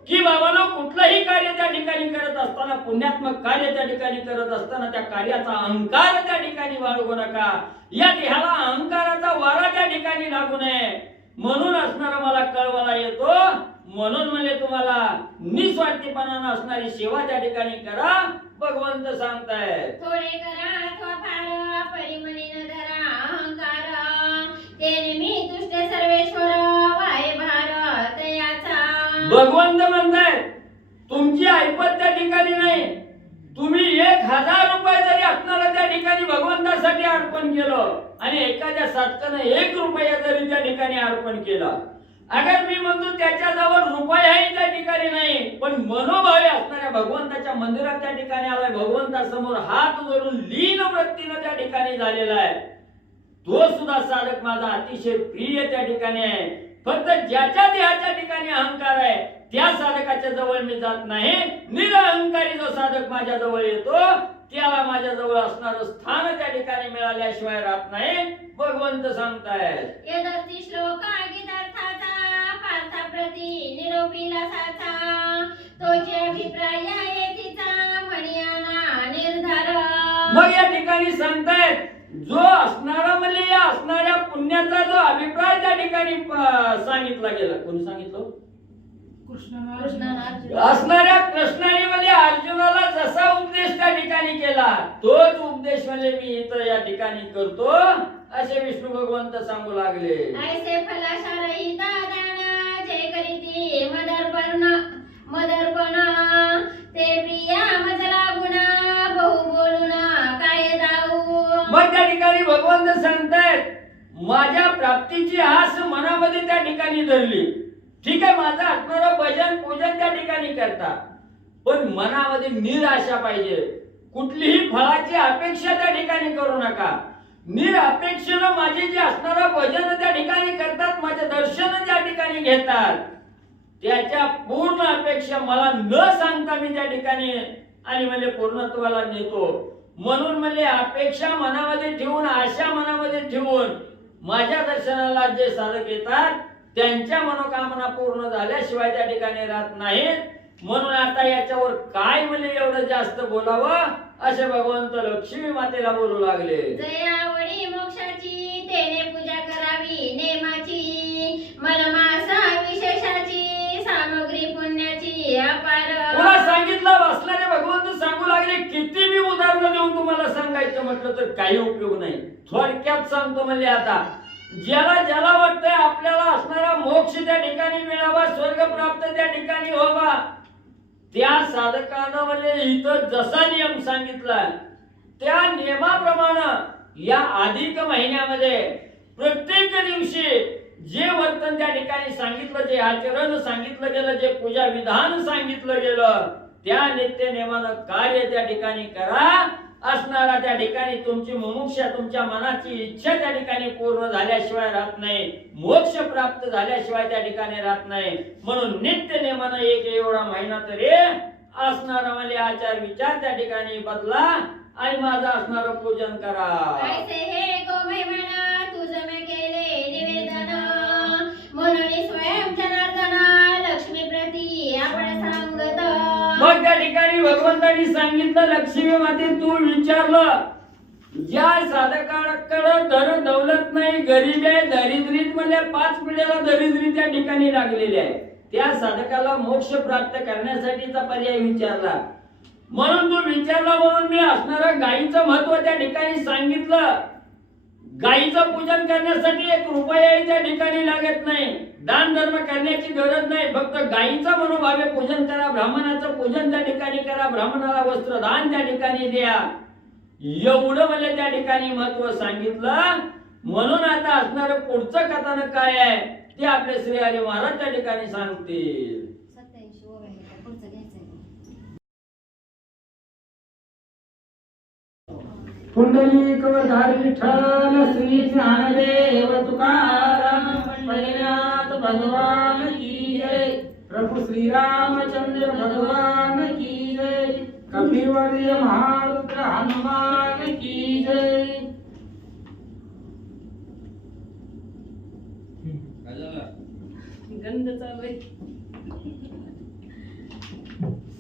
की बाबांनो कुठलंही कार्य त्या ठिकाणी करत असताना पुण्यात्मक कार्य त्या ठिकाणी करत असताना त्या कार्याचा अहंकार त्या ठिकाणी बाळगू नका. या देहाला अहंकाराचा वारा त्या ठिकाणी लागू नये म्हणून असणारा मला कळवला येतो. म्हणून म्हणजे तुम्हाला निस्वार्थीपणाने असणारी सेवा त्या ठिकाणी करा भगवंत सांगतायत. थोडे करा अथवा फार परिमणी न धरा अहंकार तेने मी तुष्ट सर्वेश्वर वाय भारत याचा. भगवंत म्हणतायत तुमची ऐपत त्या ठिकाणी नाही. तुम्ही 1000 रुपये जरी असणारा त्या ठिकाणी भगवंतासाठी अर्पण केलं आणि एखाद्या साधकाने 1 रुपया जरी त्या ठिकाणी अर्पण केला अगर मी म्हणतो त्याच्याजवळ रुपयाही त्या ठिकाणी नाही पण मनोभावे असणाऱ्या भगवंताच्या मंदिरात त्या ठिकाणी आलाय भगवंतासमोर हात जोडून लीन वृत्तीने त्या ठिकाणी झालेला आहे तो सुद्धा साधक माझा अतिशय प्रिय त्या ठिकाणी आहे. फक्त ज्याच्या देहाच्या ठिकाणी अहंकार आहे त्या साधकाच्या जवळ मी जात नाही. निरअहंकारी जो साधक माझ्या जवळ येतो त्याला माझ्या जवळ असणारं स्थान त्या ठिकाणी मिळाल्याशिवाय राहत नाही भगवंत सांगतायत. यदर्ती श्लोक गीतार्थाचा पार्थाप्रती निरोपीला साचा तोचे अभिप्राय येथीचा मणियाना निर्धार. मग या ठिकाणी सांगतायत जो असणारा म्हणजे या असणाऱ्या पुण्याचा जो अभिप्राय त्या ठिकाणी सांगितला गेला. कोणी सांगितलं. असणाऱ्या कृष्णाने म्हणजे अर्जुनाला जसा उपदेश त्या ठिकाणी केला तोच उपदेश म्हणजे मी इथं या ठिकाणी करतो असे विष्णू भगवंत सांगू लागले. ऐसे फलाशारहित दान जे करीती मदर्पण ते प्रिया मजला गुण बहु बोलून काय दाऊ. मग त्या ठिकाणी भगवंत सांगतायत माझ्या प्राप्तीची आस मनामध्ये त्या ठिकाणी धरली. ठीक आहे, माझं असणारं भजन पूजन त्या ठिकाणी करता, पण मनामध्ये निराशा पाहिजे. कुठलीही फळाची अपेक्षा त्या ठिकाणी करू नका. निरअपेक्षेनं माझे जे असणारं भजन त्या ठिकाणी करतात, माझे दर्शन त्या ठिकाणी घेतात, त्याच्या पूर्ण अपेक्षा मला न सांगता मी त्या ठिकाणी आणि म्हणजे पूर्णत्वाला नेतो. म्हणून म्हणजे अपेक्षा मनामध्ये ठेवून, आशा मनामध्ये ठेवून माझ्या दर्शनाला जे साधक येतात त्यांच्या मनोकामना पूर्ण झाल्याशिवाय त्या ठिकाणी राहत नाहीत. म्हणून आता याच्यावर काय म्हणजे एवढं जास्त बोलावं असे भगवंत लक्ष्मी मातेला बोलू लागले. जय आवडी मोक्षाची तेने पूजा करावी नेमाची, मलमासा विशेषाची सामग्री पुण्याची अपार. तुला सांगितलं बसणारे भगवंत सांगू लागले. किती मी उदाहरण देऊन तुम्हाला सांगायचं म्हटलं तर काही उपयोग नाही. थोडक्यात सांगतो म्हणजे आता ज्याला ज्याला वाटतंय आपल्याला असणारा मोक्ष त्या ठिकाणी मिळावा, स्वर्ग प्राप्त त्या ठिकाणी व्हावा, त्या साधकानं म्हणजे इथं जसा नियम सांगितला त्या नियमाप्रमाणे या अधिक महिन्यामध्ये प्रत्येक दिवशी जे वर्तन त्या ठिकाणी सांगितलं, जे आचरण सांगितलं गेलं, जे पूजा विधान सांगितलं गेलं, त्या नित्य नियमानं कार्य त्या ठिकाणी करा. असणारा त्या ठिकाणी तुमची मुमुक्षा, तुमच्या मनाची इच्छा त्या ठिकाणी पूर्ण झाल्याशिवाय राहत नाही, मोक्ष प्राप्त झाल्याशिवाय त्या ठिकाणी राहत नाही. म्हणून नित्य नेमानं एक एवढा महिना तरी असणारा म्हणजे आचार विचार त्या ठिकाणी बदला आणि माझं असणारं पूजन करा. ऐसे हे गोमहिमन तुझं मी केले निवेदन, म्हणून स्वयं जनार्दन लक्ष्मी प्रती आपण सांगत. मग त्या ठिकाणी भगवंतांनी सांगितलं, लक्ष्मी माते तू विचारलं, ज्या साधकाकडे धन दौलत नाही, गरीब आहे, दरिद्रीत म्हणजे 5 पिढ्याला दरिद्री त्या ठिकाणी लागलेली आहे, त्या साधकाला मोक्ष प्राप्त करण्यासाठीचा पर्याय विचारला. म्हणून तू विचारला, म्हणून मी असणारं गायीचं महत्व त्या ठिकाणी सांगितलं. गायीचं पूजन करण्यासाठी 1 रुपयाही त्या ठिकाणी लागत नाही, दान धर्म करण्याची गरज नाही, फक्त गायीचं मनोभावे पूजन करा, ब्राह्मणाचं पूजन त्या ठिकाणी करा, ब्राह्मणाला वस्त्रदान त्या ठिकाणी द्या, एवढं म्हणजे त्या ठिकाणी महत्व सांगितलं. म्हणून आता असणारं पुढचं कथानक काय आहे ते आपले श्री हरी महाराज त्या ठिकाणी सांगतील. पुंडलिक वधारी विठ्ठल श्री ज्ञानदेव तुकाराम पंढरीनाथ भगवान की जय. प्रभु श्री रामचंद्र भगवान की जय. कपिवर्य महारुद्र हनुमान की जय. गंध चालू आहे.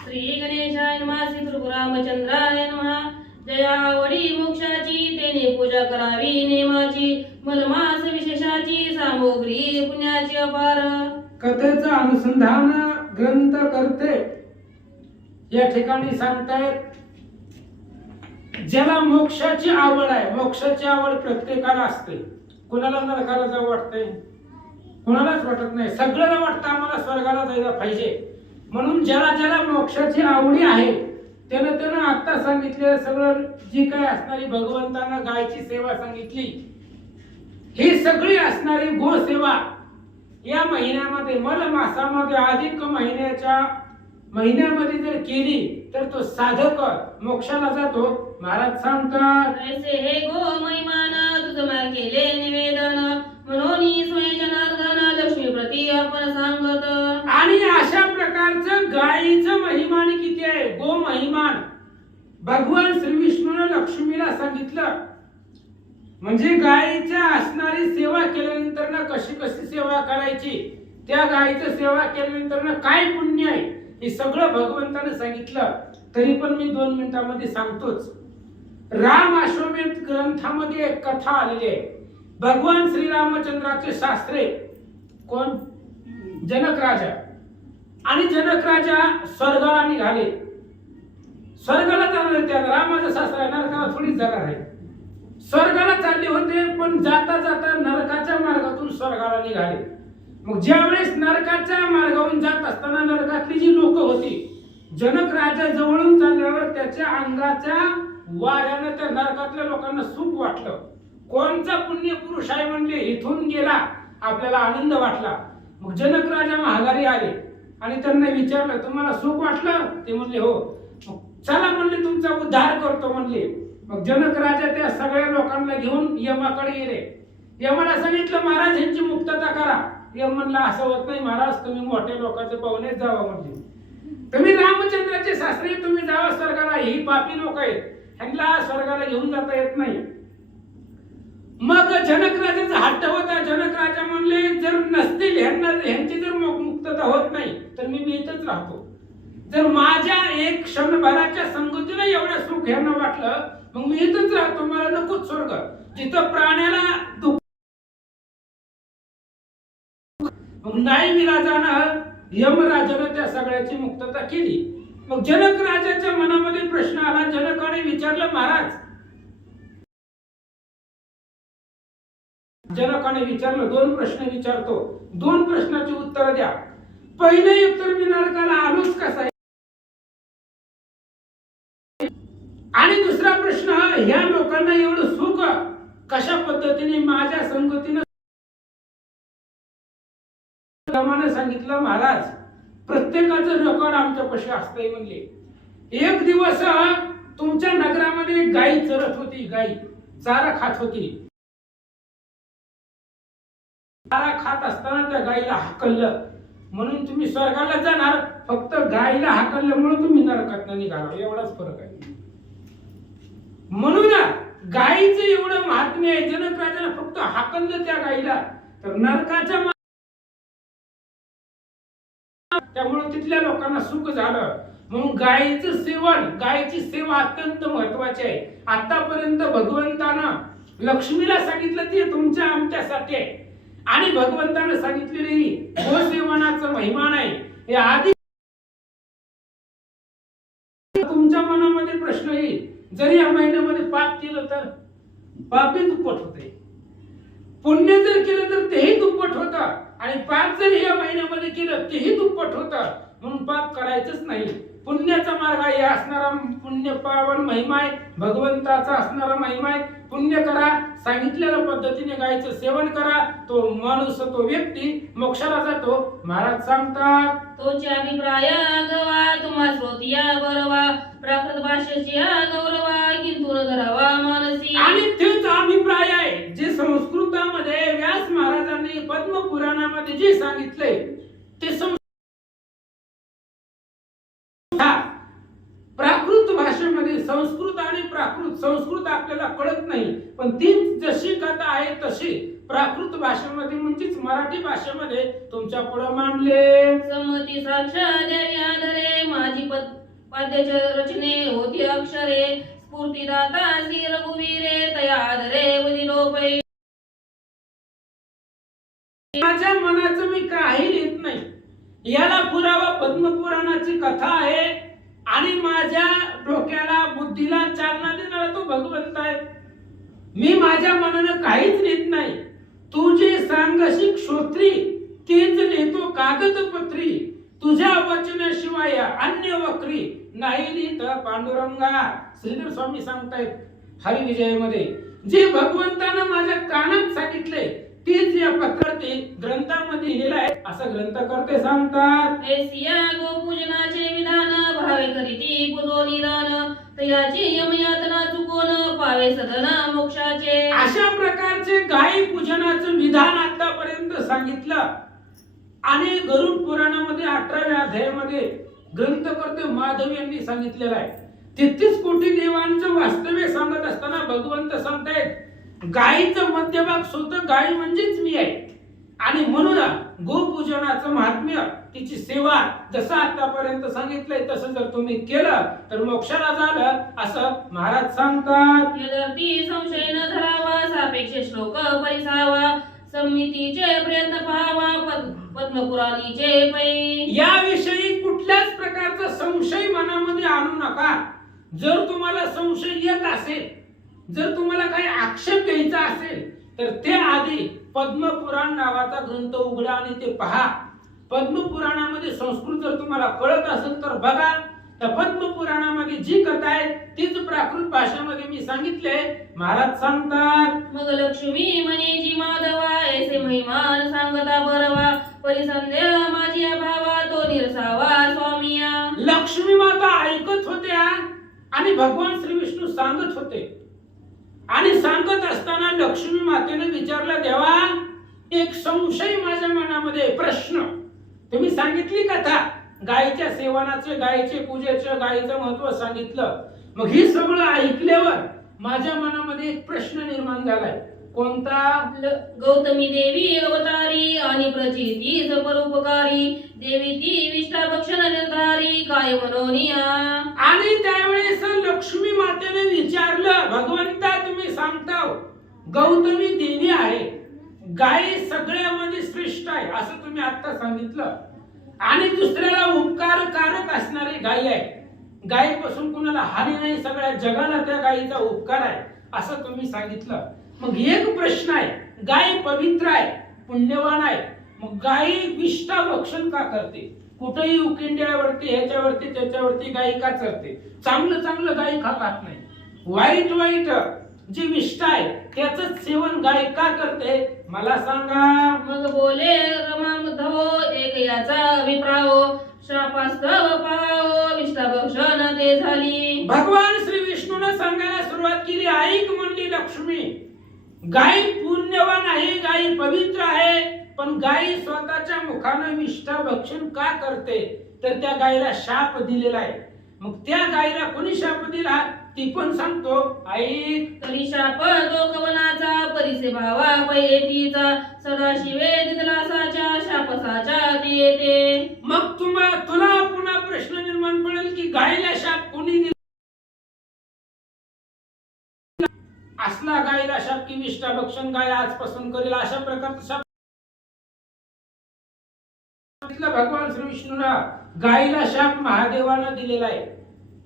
श्री गणेशाय नमः. श्री प्रभु रामचंद्राय नमः. जयावडी मोक्षाची तेने पूजा करावी नेमाची, मलमास विशेषाची सामग्री पुण्याची अपार. कथेचं अनुसंधान ग्रंथ करते या ठिकाणी सांगतायत, ज्याला मोक्षाची आवड आहे, मोक्षाची आवड प्रत्येकाला असते. कोणाला नरकाला जावं वाटतंय, कोणालाच वाटत नाही, सगळ्यांना वाटतं आम्हाला स्वर्गाला जायला पाहिजे. म्हणून ज्याला ज्याला मोक्षाची आवडी आहे त्यानं आता सांगितलेलं सगळं जी काय असणारी भगवंतांना गायची सेवा सांगितली, ही सगळी असणारी गोसेवा या महिन्यामध्ये मल मासामध्ये अधिक महिन्यामध्ये जर केली तर तो साधक मोक्षाला जातो. महाराज सांगतात, ऐसे हे गो महिमान तुझं मी केले निवेदन, म्हणून स्वयं जनार्दन लक्ष्मी प्रती आपण सांगत. आणि अशा प्रकारचं गायीचं महिमान किती आहे, गो महिमान भगवान श्री विष्णूने लक्ष्मीला सांगितलं. म्हणजे गायीच्या असणारी सेवा केल्यानंतर ना कशी कशी सेवा करायची, त्या गायीचं सेवा केल्यानंतर ना काय पुण्य आहे, हे सगळं भगवंताने सांगितलं. तरी पण मी 2 मिनिटांमध्ये सांगतोच. राम अश्वमेध ग्रंथामध्ये एक कथा आलेली आहे. भगवान श्रीरामचंद्राचे सासरे कोण, जनक राजा. आणि जनक राजा स्वर्गाला निघाले. स्वर्गाला जाणार, त्या रामाचा सासरा नरकाला थोडीच जाणार आहे. स्वर्गाला चालले होते, पण जाता जाता नरकाच्या मार्गातून स्वर्गाला निघाले. मग ज्यावेळेस नरकाच्या मार्गावरून जात असताना नरकातली जी लोक होती, जनक राजा जवळून चालल्यावर त्याच्या अंगाच्या वाऱ्याने त्या नरकातल्या लोकांना सुख वाटलं. कोणचा पुण्य पुरुष आहे म्हणले, इथून गेला आपल्याला आनंद वाटला. मग जनक राजा महागारी आले आणि त्यांना विचारलं तुम्हाला सुख वाटलं? ते म्हणले हो. मग चला म्हणले तुमचा उद्धार करतो म्हणले. मग जनक राजा त्या सगळ्या लोकांना घेऊन यमाकडे गेले. यमाला सांगितलं महाराज यांची मुक्तता करा. यम म्हणला असं होत नाही महाराज, तुम्ही मोठ्या लोकांचे पाहुणेच जावा म्हणले. तुम्ही रामचंद्राचे सासरे, तुम्ही जावा स्वर्गाला, ही पापी लोक आहेत, ह्यांना स्वर्गाला घेऊन जाता येत नाही. मग जनक राजाचा हट्ट होता. जनक राजा म्हणले जर नसतील ह्यांची जर मुक्तता होत नाही तर मी इथंच राहतो. जर माझ्या एक क्षणभराच्या संगतीने एवढं सुख ह्यांना वाटलं मग मी इथंच राहतो, मला नकोच स्वर्ग जिथं प्राण्याला दुःख. मग नाही विराजानं यमराजानं त्या सगळ्याची मुक्तता केली. मग जनक राजाच्या मनामध्ये प्रश्न आला. जनकाने विचारलं महाराज, जनकाने विचारलं, दोन प्रश्न विचारतो, दोन प्रश्नाची उत्तर द्या. पहिले उत्तर मी नरकाला आलोच कसा, आणि दुसरा प्रश्न ह्या लोकांना एवढं सुख कशा पद्धतीने माझ्या संगतीने सांगितलं महाराज प्रत्येकाचं रेकॉर्ड आमच्यापाशी असतंय म्हणले. एक दिवस तुमच्या नगरामध्ये गाई चरत होती, गाई चारा खात होती. चारा खात असताना त्या गाईला हाकललं म्हणून तुम्ही स्वर्गाला जाणार, फक्त गाईला हाकलल्यामुळे तुम्ही नरकात निघाला, एवढाच फरक आहे. म्हणून गाईचं एवढं महात्म्य आहे. जनक राजाने फक्त हाकललं त्या गाईला तर नरकाच्या, त्यामुळे तिथल्या लोकांना सुख झालं. म्हणून गायीचं सेवन, गायीची सेवा अत्यंत महत्वाची आहे. आतापर्यंत भगवंतानं लक्ष्मीला सांगितलं ते तुमच्या आमच्यासाठी आहे, आणि भगवंतानं सांगितलेली गोसेवनाचं महिमान आहे. हे आधी तुमच्या मनामध्ये प्रश्न येईल, जरी या महिन्यामध्ये पाप केलं तर पापही दुप्पट होते, पुण्य जर केलं तर तेही दुप्पट होतं, आणि पाप जर या महिन्यामध्ये केलं तेही दुप्पट होतं. म्हणून पाप करायचंच नाही. पुण्याचा मार्ग हे असणारा पुण्य पावन महिमा आहे, भगवंताचा असणारा महिमा आहे. पुण्य करा, सांगितलेल्या पद्धतीने गायचं सेवन करा, तो माणूस, तो व्यक्ती मोक्षाला जातो. महाराज सांगतात तोचे अभिप्राय गवा तुम्हा श्रोतिया बरवा प्राकृत भाषेची गौरवा किंतु न धरावा मानसी. आणि तेच अभिप्राय आहे जे संस्कृतामध्ये व्यास महाराजांनी पद्मपुराणामध्ये जे सांगितलंय ते प्राकृत भाषेमध्ये. संस्कृत आणि प्राकृत, संस्कृत आपल्याला कळत नाही पण ती जशी कथा आहे तशी प्राकृत भाषेमध्ये म्हणजेच मराठी भाषेमध्ये तुमच्या पुढे मांडले. संमती साक्षात द्यावी आदरे माझी पद्याचे रचने होती अक्षरे स्फूर्तिदाता श्री रघुवीरे तया आदरे वदिलोपै. माझ्या मनाचं मी काही लिहित नाही, याला पुरावा पद्मपुराणाची कथा आहे, आणि माझ्या डोक्याला बुद्धीला चालना देणारा तो भगवंत आहे. मी माझ्या मनानं काहीच लिहित नाही. तू जे सांगशील श्रोत्री तेच लिहितो कागदपत्री, तुझ्या वचनाशिवाय अन्य वक्री नाही लिहित पांडुरंगा. श्रीधर स्वामी सांगतायत हरिविजयमध्ये, जे भगवंतानं माझ्या कानात सांगितले तेच या पत्रातील ग्रंथामध्ये लिहिलंय असं ग्रंथकर्ते सांगतात. ऐसिया गोपूजनाचे विधान भावे करीती पुजो निदान तयाची यमयातना चुकोन पावे सदन मोक्षाचे. अशा प्रकारचे गायी पूजनाचं विधान आतापर्यंत सांगितलं, आणि गरुड पुराणामध्ये 18व्या अध्यायामध्ये ग्रंथकर्ते माधव यांनी सांगितलेलं आहे. 33 कोटी देवांचं वास्तव्य सांगत असताना भगवंत सांगतायत गायीचं मध्यभाग स्वतः गाय म्हणजेच मी आहे, आणि म्हणून गोपूजनाचं महात्म्य, तिची सेवा जसं आतापर्यंत सांगितलंय तसं जर तुम्ही केलं तर मोक्षाला झालं असं महाराज सांगतात. यदर्ती संशय न धरावा सापेक्ष श्लोक परिसावा संमितीचे प्रयत्न पाहावा पद्मपुराणीचे पै. याविषयी कुठल्याच प्रकारचा संशय मनामध्ये आणू नका. जर तुम्हाला संशय येत असेल, जर तुम्हाला काही आक्षेप घ्यायचा असेल तर ते आधी पद्मपुराण नावाचा ग्रंथ उघडा आणि ते पहा. पद्मपुराणामध्ये संस्कृत जर तुम्हाला कळत असेल तर बघा, तर पद्म पुराणामध्ये जी कथा आहे तीच प्राकृत भाषेमध्ये मी सांगितले. महाराज सांगतात, मग लक्ष्मी म्हणे जी माधवा ऐसे महिमान सांगता बरवा परिसंदेह माझी भावा तो निरसावा स्वामिया. लक्ष्मी माता ऐकत होत्या आणि भगवान श्री विष्णू सांगत होते. आणि सांगत असताना लक्ष्मी मातेने विचारलं, देवा एक संशय माझ्या मनामध्ये, प्रश्न. तुम्ही सांगितली कथा गायीच्या सेवनाचे, गायीचे पूजेचे, गायीचं महत्व सांगितलं. मग ही सगळं ऐकल्यावर माझ्या मनामध्ये एक प्रश्न निर्माण झालाय. कोणता? गौतमी देवी अवतारी आणि प्रचितीच परोपकारी देवी ती विष्ठा भक्षण निर्धारी काय मनोनिया. आणि त्यावेळेस लक्ष्मी मातेने विचारलं, भगवंता तुम्ही सांगताव गौतमी देवी आहे, गाय सगळ्यामध्ये श्रेष्ठ आहे असं तुम्ही आता सांगितलं, आणि दुसऱ्याला उपकारकारक असणारी गाय आहे, गायीपासून कुणाला हानी नाही, सगळ्या जगाला त्या गायीचा उपकार आहे असं तुम्ही सांगितलं. मग एक प्रश्न आहे, गाय पवित्र आहे, पुण्यवान आहे, मग गाय विष्ठा भक्षण का करते? कुठेही उकिंड्यावरती ह्याच्यावरती त्याच्यावरती गाय का चरते? चांगलं चांगलं गाय खात नाही, वाईट वाईट जी विष्ठा आहे त्याच सेवन गाय का करते मला सांगा. मग बोले रमाधवो एक याचा अभिप्रायो शापास्तव पाहावो विष्ठा भक्षण ते झाली. भगवान श्री विष्णूने सांगायला सुरुवात केली, ऐक म्हणली लक्ष्मी, गाय पुण्यवान आहे, गाय पवित्र आहे, पण गाय स्वतःच्या मुखाने विष्ठा भक्षण का करते? तर त्या गायीला शाप दिलेला आहे. मग त्या गायीला कोणी शाप दिला ती पण सांगतो, ऐक. तरी शाप तो कवनाचा परिसे भावा पैतीचा सदाशिवे दिदलासाच्या शापसाच्या ते येते. मग तुला पुन्हा प्रश्न निर्माण पडेल की गायीला शाप कोणी दिला? असला गायीला शाप की विष्ठा भक्षण गाय आजपासून करेल अशा प्रकारचा शाप भगवान श्री विष्णूला गायीला शाप महादेवानं दिलेला आहे.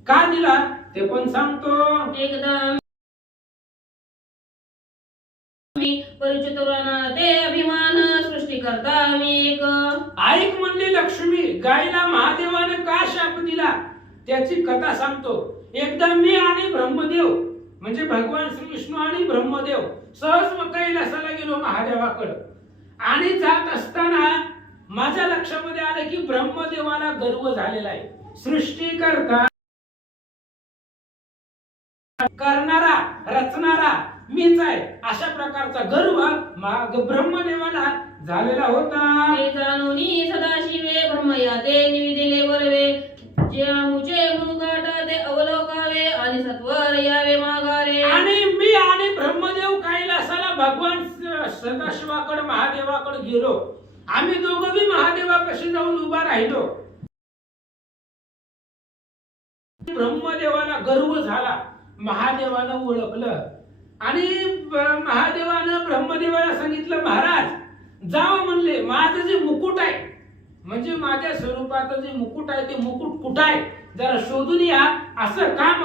का दिला ते पण सांगतो. एकदा परिचितुराना ते अभिमान सृष्टी करता मी एक. ऐक म्हणली लक्ष्मी, गायीला महादेवाने का शाप दिला त्याची कथा सांगतो. एकदा मी आणि ब्रह्मदेव म्हणजे भगवान श्री विष्णू आणि ब्रह्मदेव सहज कैलासाला गेलो महादेवाकडे, आणि जात असताना माझ्या लक्षामध्ये आलं की ब्रह्मदेवाला गर्व झालेला आहे. सृष्टी करणारा रचणारा मीच आहे अशा प्रकारचा गर्व ब्रह्मदेवाला झालेला होता. ते जाणूनी सदाशिवे ब्रह्मया ते निविदिले बरवे जे आमुचे मुगाटा ते अवलोकावे आणि सत्वर यावे मागारे. आणि मी आणि ब्रह्मदेव कैलासाला भगवान सदाशिवाकडे महादेवाकडे गेलो. आम्ही दोघं बी महादेवापाशी जाऊन उभा राहिलो. ब्रह्मदेवाला गर्व झाला, महादेवानं ओळखलं आणि महादेवानं ब्रह्मदेवाला सांगितलं, महाराज जावं म्हणले, माझं जे मुकुट आहे म्हणजे माझ्या स्वरूपाचं जे मुकुट आहे ते मुकुट कुठं आहे जरा शोधून या असं काम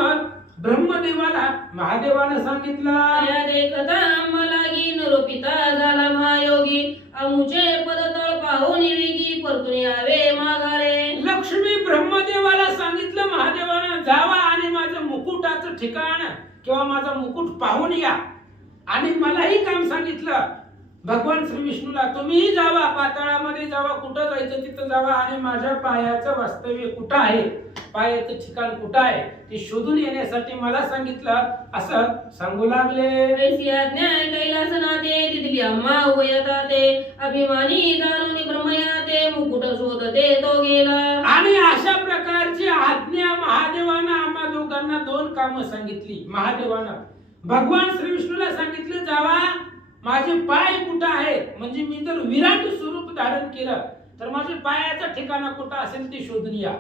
ब्रह्मदेवाला महादेवानं सांगितलं. या देखता आम्हालागी निरोपिता झाला महायोगी अमुचे पदतळ पाहून वेगी परतून यावे मागारे. लक्ष्मी ब्रह्मदेवाला सांगितलं, महादेवानं जावा आणि माझं मुकुटाचं ठिकाण किंवा माझा मुकुट पाहून या. आणि मलाही काम सांगितलं भगवान श्री विष्णूला, तुम्हीही जावा, पाताळामध्ये जावा, कुठं जायचं तिथं जावा आणि माझ्या पायाचं वास्तव्य कुठं आहे, पायाचं ठिकाण कुठं आहे ते शोधून येण्यासाठी मला सांगितलं असं सांगू लागले. ऐसी आज्ञा कैलास नाते तिथली आम्हा उभयता ते अभिमानी जाणून ब्रह्मया ते मुकुट शोधते तो गेला. आणि अशा प्रकारची आज्ञा महादेवानं आम्हा दोघांना दोन कामं सांगितली. महादेवानं भगवान श्री विष्णूला सांगितलं, जावा माझे पाय कुठं आहेत, म्हणजे मी जर विराट स्वरूप धारण केलं तर माझे पायाचं ठिकाण कुठं असेल ते शोधून या.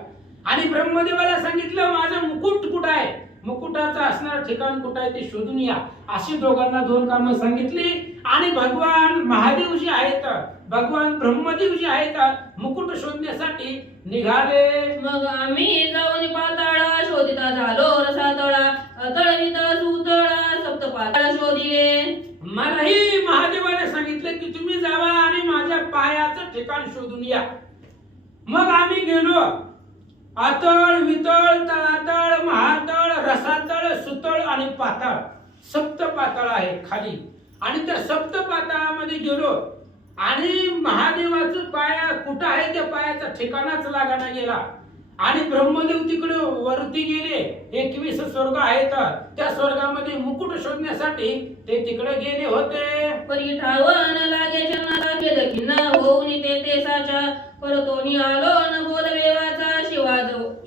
आणि ब्रह्मदेवाला सांगितलं, माझं मुकुट कुठं आहे, मुकुटाचं असणारं ठिकाण कुठं आहे ते शोधून या. अशी दोघांना दोन कामं सांगितली. आणि भगवान महादेव जी आहेत, भगवान ब्रह्मदेव जी आहेत, मुकुट शोधण्यासाठी निघाले. मग आम्ही जाऊन पाताळा शोधिता झालो रसातळा अतळ वितळ सुतळा सप्तपाताळ शोधिले. मलाही महादेवाने सांगितलं की तुम्ही जावा आणि माझ्या पायाचं ठिकाण शोधून या. मग आम्ही गेलो आतळ, वितळ, तळातळ, महातळ, रसातळ, सुतळ आणि पाताळ, सप्त पाताळ आहे खाली. आणि त्या सप्त पाताळामध्ये गेलो आणि महादेवाचं पाया कुठं आहे त्या पायाचा ठिकाणाच लागाना गेला. आणि ब्रह्मदेव तिकडे वरती गेले, 21 स्वर्ग आहेत, त्या स्वर्गामध्ये मुकुट शोधण्यासाठी ते तिकडे गेले होते. परी ठावन लागे चरणाचा केलं खिन्न होऊन ते साचा परतोनी आलो न बोलवे वाचा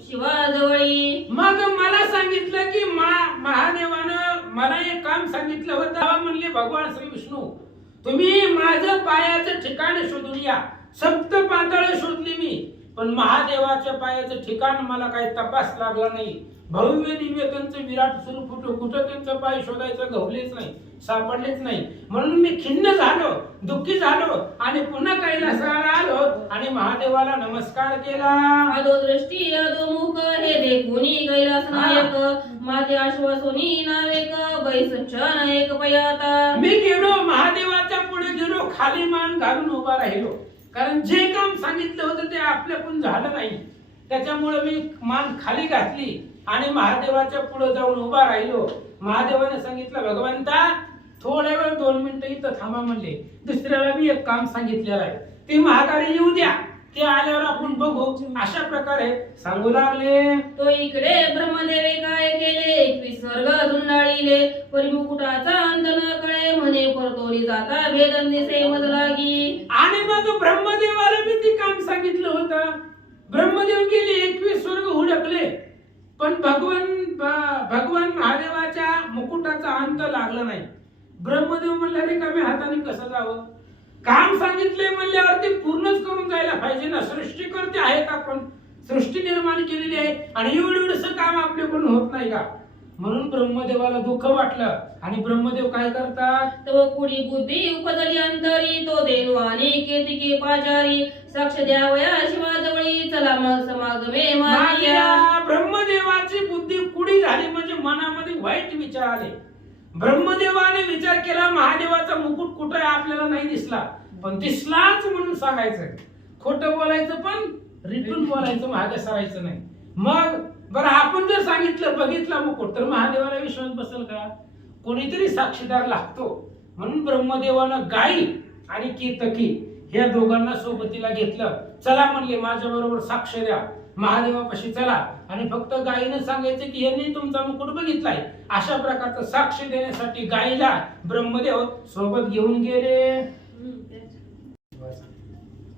शिवाजवळी. मग मला सांगितलं की महादेवानं मला एक काम सांगितलं होतं. तेव्हा म्हणले भगवान श्री विष्णू, तुम्ही माझं पायाचं ठिकाण शोधून या. सप्त पाताळ शोधली मी, पण महादेवाच्या पायाचं ठिकाण मला काही तपास लागला नाही. भव्य दिव्य त्यांचं विराट स्वरूप कुठं त्यांचं पाय शोधायचं घवलेच नाही, सापडलेच नाही. म्हणून मी खिन्न झालो, दुःखी झालो आणि पुन्हा कैलासाला आलो आणि महादेवाला नमस्कार केला. अधो दृष्टी अधो मुख हे देखुनी कैलास नायक माझे आश्वासोनी नावेक बैसच्छन एक पयाता. मी गेलो महादेवाच्या पुढे गेलो, खाली मान घालून उभा राहिलो. कारण जे काम सांगितलं होतं ते आपल्याकडून झालं नाही, त्याच्यामुळे मी मान खाली घातली आणि महादेवाच्या पुढे जाऊन उभा राहिलो. महादेवाने सांगितलं, भगवंता थोड्या वेळ 2 मिनिटं इथं थांबा म्हणले. दुसऱ्याला मी एक काम सांगितलेलं आहे, ते महागारी येऊ द्या, ते आल्यावर आपण बघू. अशा प्रकारे सांगू लागले. तो इकडे ब्रह्मदेवे काय केले 21 स्वर्ग धुंडाळीले परिमुकुटाचा अंत न कळे म्हणे परतोली जाता भेदन दिसे मज लागी. आणि मग ब्रह्मदेवाला मी ते काम सांगितलं होतं. ब्रह्मदेव गेले 21 स्वर्ग हुडकले, पण भगवान महादेवाच्या मुकुटाचा अंत लागला नाही. ब्रह्मदेव म्हणले, रिकाम्या हाताने कसं जावं, काम सांगितले म्हणल्यावर ते पूर्णच करून जायला पाहिजे ना. सृष्टी करते आहेत, आपण सृष्टी निर्माण केलेली आहे आणि एवढंसं काम आपल्याकडून होत नाही का. म्हणून ब्रह्मदेवाला दुःख वाटलं आणि ब्रह्मदेव काय करतात, तो कुडी बुद्धी उपजली अंतरी तो देणू आणि केतिके पाचारी साक्ष द्यावया शिवाजवळी चला मग समागमे मागिया. ब्रह्मदेवाची बुद्धी कुडी झाली म्हणजे मनामध्ये वाईट विचार आले. ब्रह्मदेवाने विचार केला, महादेवाचा मुकुट कुठे आपल्याला नाही दिसला, पण दिसलाच म्हणून सांगायचं, खोटं बोलायचं पण रिटून बोलायचं, मागे सरायचं नाही. मग बरं आपण जर सांगितलं बघितला मुकुट तर महादेवाला विश्वास बसेल का, कोणीतरी साक्षीदार लागतो. म्हणून ब्रह्मदेवानं गाई आणि कीर्तकी ह्या दोघांना सोबतीला घेतलं. चला म्हणले माझ्या बरोबर साक्ष द्या, महादेवापाशी चला आणि फक्त गायीनं सांगायचं की यांनी तुमचा मुकुट बघितलाय. अशा प्रकारचं साक्ष देण्यासाठी गायीला ब्रह्मदेव सोबत घेऊन गेले.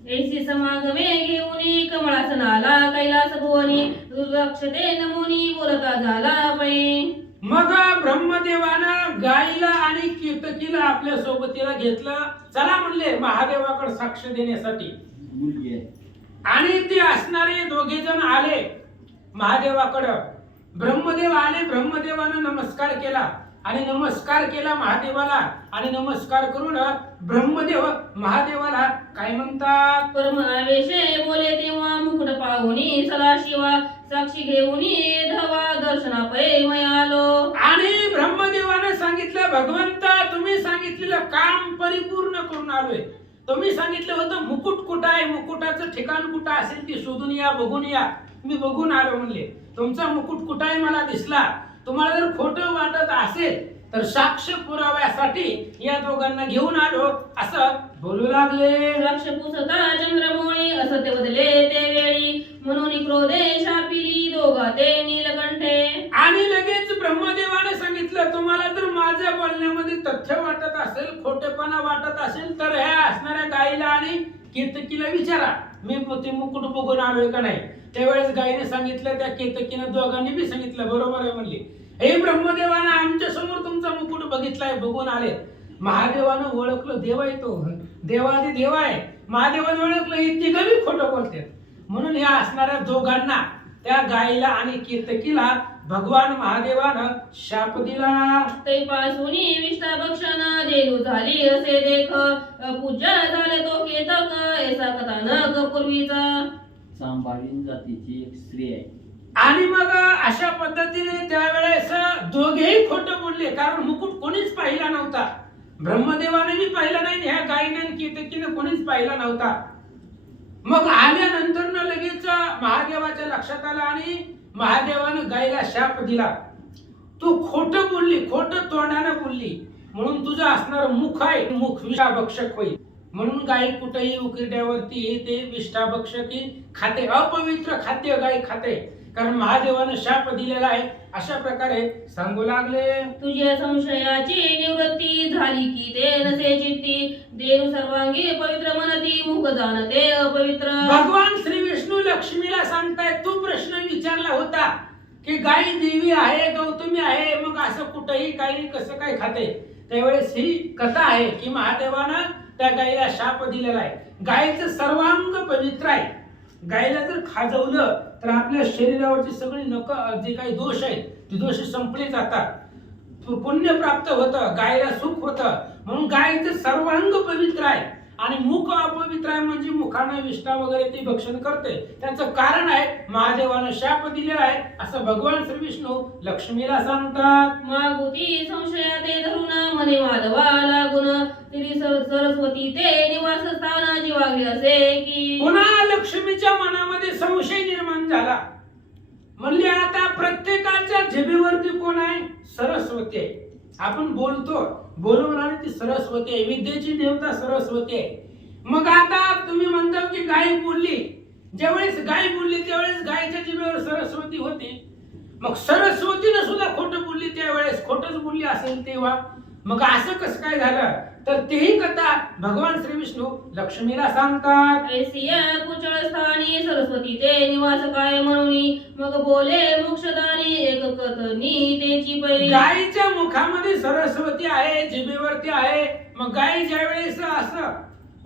ऐसी समागमे घेऊनी कमळासनाला कैलास भुवनी दुर्लक्षते नमुनी बोलता झाला पै. मग ब्रह्मदेवानं गायीला आणि कीर्तकीला आपल्या सोबतीला घेतलं. चला म्हणले महादेवाकडे साक्ष देण्यासाठी. आणि ते असणारे दोघे जण आले महादेवाकडं. ब्रह्मदेव आले, ब्रह्मदेवानं नमस्कार केला आणि नमस्कार केला महादेवाला. आणि नमस्कार करून ब्रह्मदेव महादेवाला काय म्हणतात, परम आवेशे बोले तेव्हा मुकुट पाहुनी सदाशिवा साक्षी घेऊनी धवा दर्शनापै मै आलो. आणि ब्रह्मदेवानं सांगितलं, भगवंता तुम्ही सांगितलेलं काम परिपूर्ण करून आलोय. तुम्ही सांगितलं होतं मुकुट कुठं आहे, मुकुटाचं ठिकाण कुठं असेल ते शोधून या, बघून या. मी बघून आलो म्हणले. तुमचा मुकुट कुठं आहे मला दिसला. तुम्हाला जर खोटं वाटत असेल तर साक्ष पुराव्यासाठी या दोघांना घेऊन आलो असं बोलू लागले. द्राक्ष पुसता चंद्रमोळी असते बदले ते वेळी म्हणून क्रोधे शापिली दोघा ते नीलकंठे. आणि लगेच ब्रह्मदेवाने सांगितलं, तुम्हाला जर माझ्या बोलण्यामध्ये तथ्य वाटत असेल, खोटेपणा वाटत असेल तर ह्या असणाऱ्या गायीला आणि कीर्तकीला विचारा, मी ते मुकुट बघून आलोय का नाही. त्यावेळेस गायीने सांगितलं, त्या कीर्तकीनं दोघांनी बी सांगितलं बरोबर आहे म्हणले. हे ब्रह्मदेवानं आमच्या समोर तुमचा मुकुट बघितलाय, बघून आले. महादेवानं ओळखलं, देव आहे तो, देवादी देव आहे. महादेवानं ओळखलं इतकी कमी खोटं बोलतात. म्हणून या असणाऱ्या दोघांना, त्या गायीला आणि कीर्तकीला भगवान महादेवानं शाप दिला. तैपासूनी विष्ठा भक्षण देणू झाली असे देख पूजा झाले तो केतक ऐसा कथानक पूर्वीचा. सांभाळीन जातीची एक स्त्री आहे. आणि मग अशा पद्धतीने त्यावेळेस दोघेही खोटं बोलले, कारण मुकुट कोणीच पाहिला नव्हता. ब्रह्मदेवाने बी पाहिला नाही, ह्या गायीने कीर्तकीने कोणीच पाहिला नव्हता. मग आल्यानंतर न लगेच महादेवाच्या लक्षात आलं आणि महादेवानं गायीला शाप दिला, तू खोटं बोलली, खोटं तोंडानं बोलली म्हणून तुझं असणार मुख आहे, मुख विषाभक्षक होईल. म्हणून गाय कुठेही उकिरड्यावरती ते विष्ठाभक्षकी खाते, अपवित्र खाद्य गाय खाते, कारण महादेवानं शाप दिलेला आहे. अशा प्रकारे सांगू लागले. तुझ्या संशयाची निवृत्ती झाली की ते नसे चित्ती, देव सर्वांगी पवित्र मनती, मुख जाणते अपवित्र. भगवान श्री विष्णू लक्ष्मीला सांगतायत, तू प्रश्न विचारला होता की गाय देवी आहे, गौतमी आहे, मग असं कुठेही काही कसं काय खाते. त्यावेळेस ही कथा आहे की महादेवानं त्या गायीला शाप दिलेला आहे. गायीचं सर्वांग पवित्र आहे. गायीला जर खाजवलं तर आपल्या शरीरावरची सगळी जे काही दोष आहेत ते दोष संपले जातात, पुण्य प्राप्त होतं, गायीला सुख होतं. म्हणून गायीचं सर्वांग पवित्र आहे आणि मुख अपवित्र आहे, म्हणजे मुखानं विष्ठा वगैरे ती भक्षण करते. त्याचं कारण आहे महादेवानं शाप दिलेला आहे असं भगवान श्री विष्णू लक्ष्मीला सांगतात. मागुती संशया ते धरून मने माधवा लागून, तिरी सरस्वती ते निवासस्थान जीवागले असे की. पुन्हा लक्ष्मीच्या मनामध्ये संशय निर्माण झाला. म्हणले आता प्रत्येकाच्या जिभेवरती कोण आहे? सरस्वती आहे. आपण बोलतो, बोलून आणि ती सरस्वती आहे, विद्येची देवता सरस्वती आहे. मग आता तुम्ही म्हणता की गाय बोलली, ज्यावेळेस गाय बोलली त्यावेळेस गायच्या जिभेवर सरस्वती होती. मग सरस्वतीनं सुद्धा खोटं बोलली, त्यावेळेस खोटच बोलली असेल तेव्हा. मग असं कसं काय झालं? तर तेही कथा भगवान श्री विष्णू लक्ष्मीला सांगतात. ऐसिया कुचळ स्थानी सरस्वती ते निवास काय म्हणून, मग बोले मोक्षदानी एक कथनी तेची पै. गायीच्या मुखामध्ये सरस्वती आहे, जिभेवरती आहे. मग गाय ज्यावेळेस असं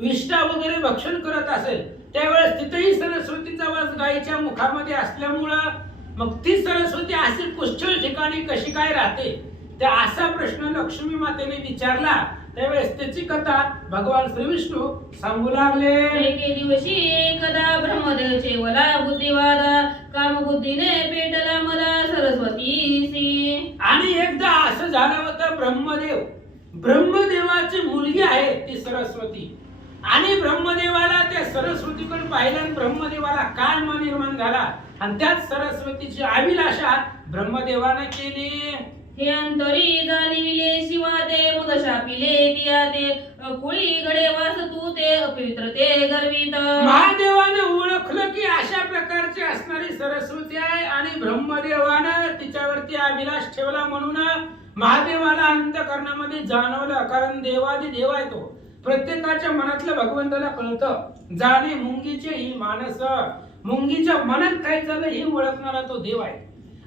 विष्ठा वगैरे भक्षण करत असेल त्यावेळेस तिथेही सरस्वतीचा वास गायीच्या मुखामध्ये असल्यामुळं मग ती सरस्वती अशी पुष्कळ ठिकाणी कशी काय राहते, त्या असा प्रश्न लक्ष्मी मातेने विचारला. त्यावेळेस त्याची कथा भगवान श्री विष्णू सांगू लागले. एके दिवशी एकदा ब्रह्मदेवचे वला बुद्धिवादा, काम बुद्धीने पेटला मला सरस्वतीसी. आणि एकदा असं झालं होतं, ब्रह्मदेवाची मुलगी आहे ती सरस्वती, आणि ब्रह्मदेवाला त्या सरस्वतीकडे पाहिलं आणि ब्रह्मदेवाला काळमा निर्माण झाला आणि त्याच सरस्वतीची अभिलाषा ब्रह्मदेवाने केली. हे अंतरी जाणविले शिवा ते मग शापिले तिया ते, कुळी गडे वास तू ते अपवित्र ते गर्वित. महादेवाने ओळखलं की अशा प्रकारची असणारी सरस्वती आहे आणि ब्रह्मदेवानं तिच्यावरती अभिलाष ठेवला. म्हणून महादेवाला अंतःकरणामध्ये जाणवलं, कारण देवादी देव आहे तो, प्रत्येकाच्या मनातलं भगवंताला कळतं. जाणे मुंगीचे ही मानस, मुंगीच्या मनात काय झालं हे ओळखणारा तो देव आहे.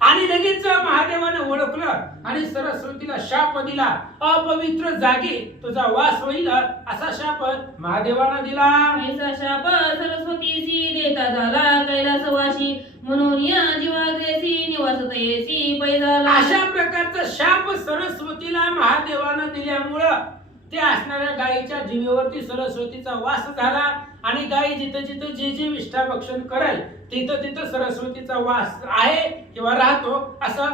आणि लगेच महादेवाने ओळखलं आणि सरस्वतीला शाप दिला, अपवित्र जागी तुझा वास होईल असा शाप महादेवाने दिला. ऐसा शाप सरस्वतीसी देता झाला कैलासवासी, म्हणून या जीवाग्रेसी निवासतयेसी पैजाला. अशा प्रकारचा शाप सरस्वतीला महादेवाने दिल्यामुळं ते असणाऱ्या गायीच्या जिभेवरती सरस्वतीचा वास झाला आणि गायी जिथं जिथं जे जे विष्ठा भक्षण करेल तिथं तिथं सरस्वतीचा वास आहे किंवा राहतो असं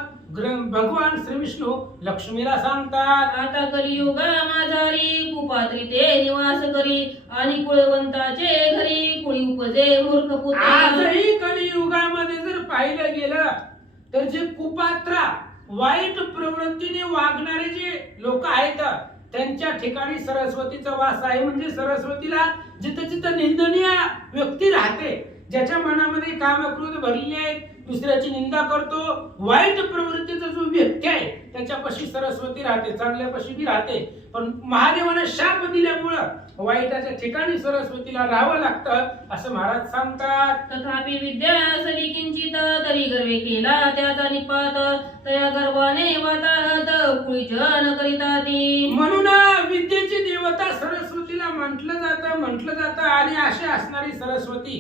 भगवान श्री विष्णू लक्ष्मीला सांगतात. आता कलियुगा माझारी कुपात्री ते निवास करी, आणि कुळवंताचे घरी कुळी उपजे मूर्ख पुत्र. आजही कलियुगामध्ये जर पाहिलं गेलं तर जे कुपात्रा वाईट प्रवृत्तीने वागणारे जे लोक आहेत त्यांच्या ठिकाणी सरस्वतीचा वास आहे. म्हणजे सरस्वतीला जिथं जिथं निंदनीय व्यक्ती राहते, ज्याच्या मनामध्ये कामक्रोध भरलेले आहेत, दुसऱ्याची निंदा करतो, वाईट प्रवृत्तीचा जो व्यक्ती आहे त्याच्यापाशी सरस्वती राहते, चांगल्यापाशी बी राहते. पण महादेवाने शाप दिल्यामुळं वाईटाच्या ठिकाणी सरस्वतीला राहावं लागतं असं महाराज सांगतात. तथापि विद्या असली किंचित तरी गर्वे केला त्याचा निपात, तया गर्वाने वाताहत कुळीजन करिता ती. म्हणून विद्येची देवता सरस्वतीला म्हटलं जातं आणि अशी असणारी सरस्वती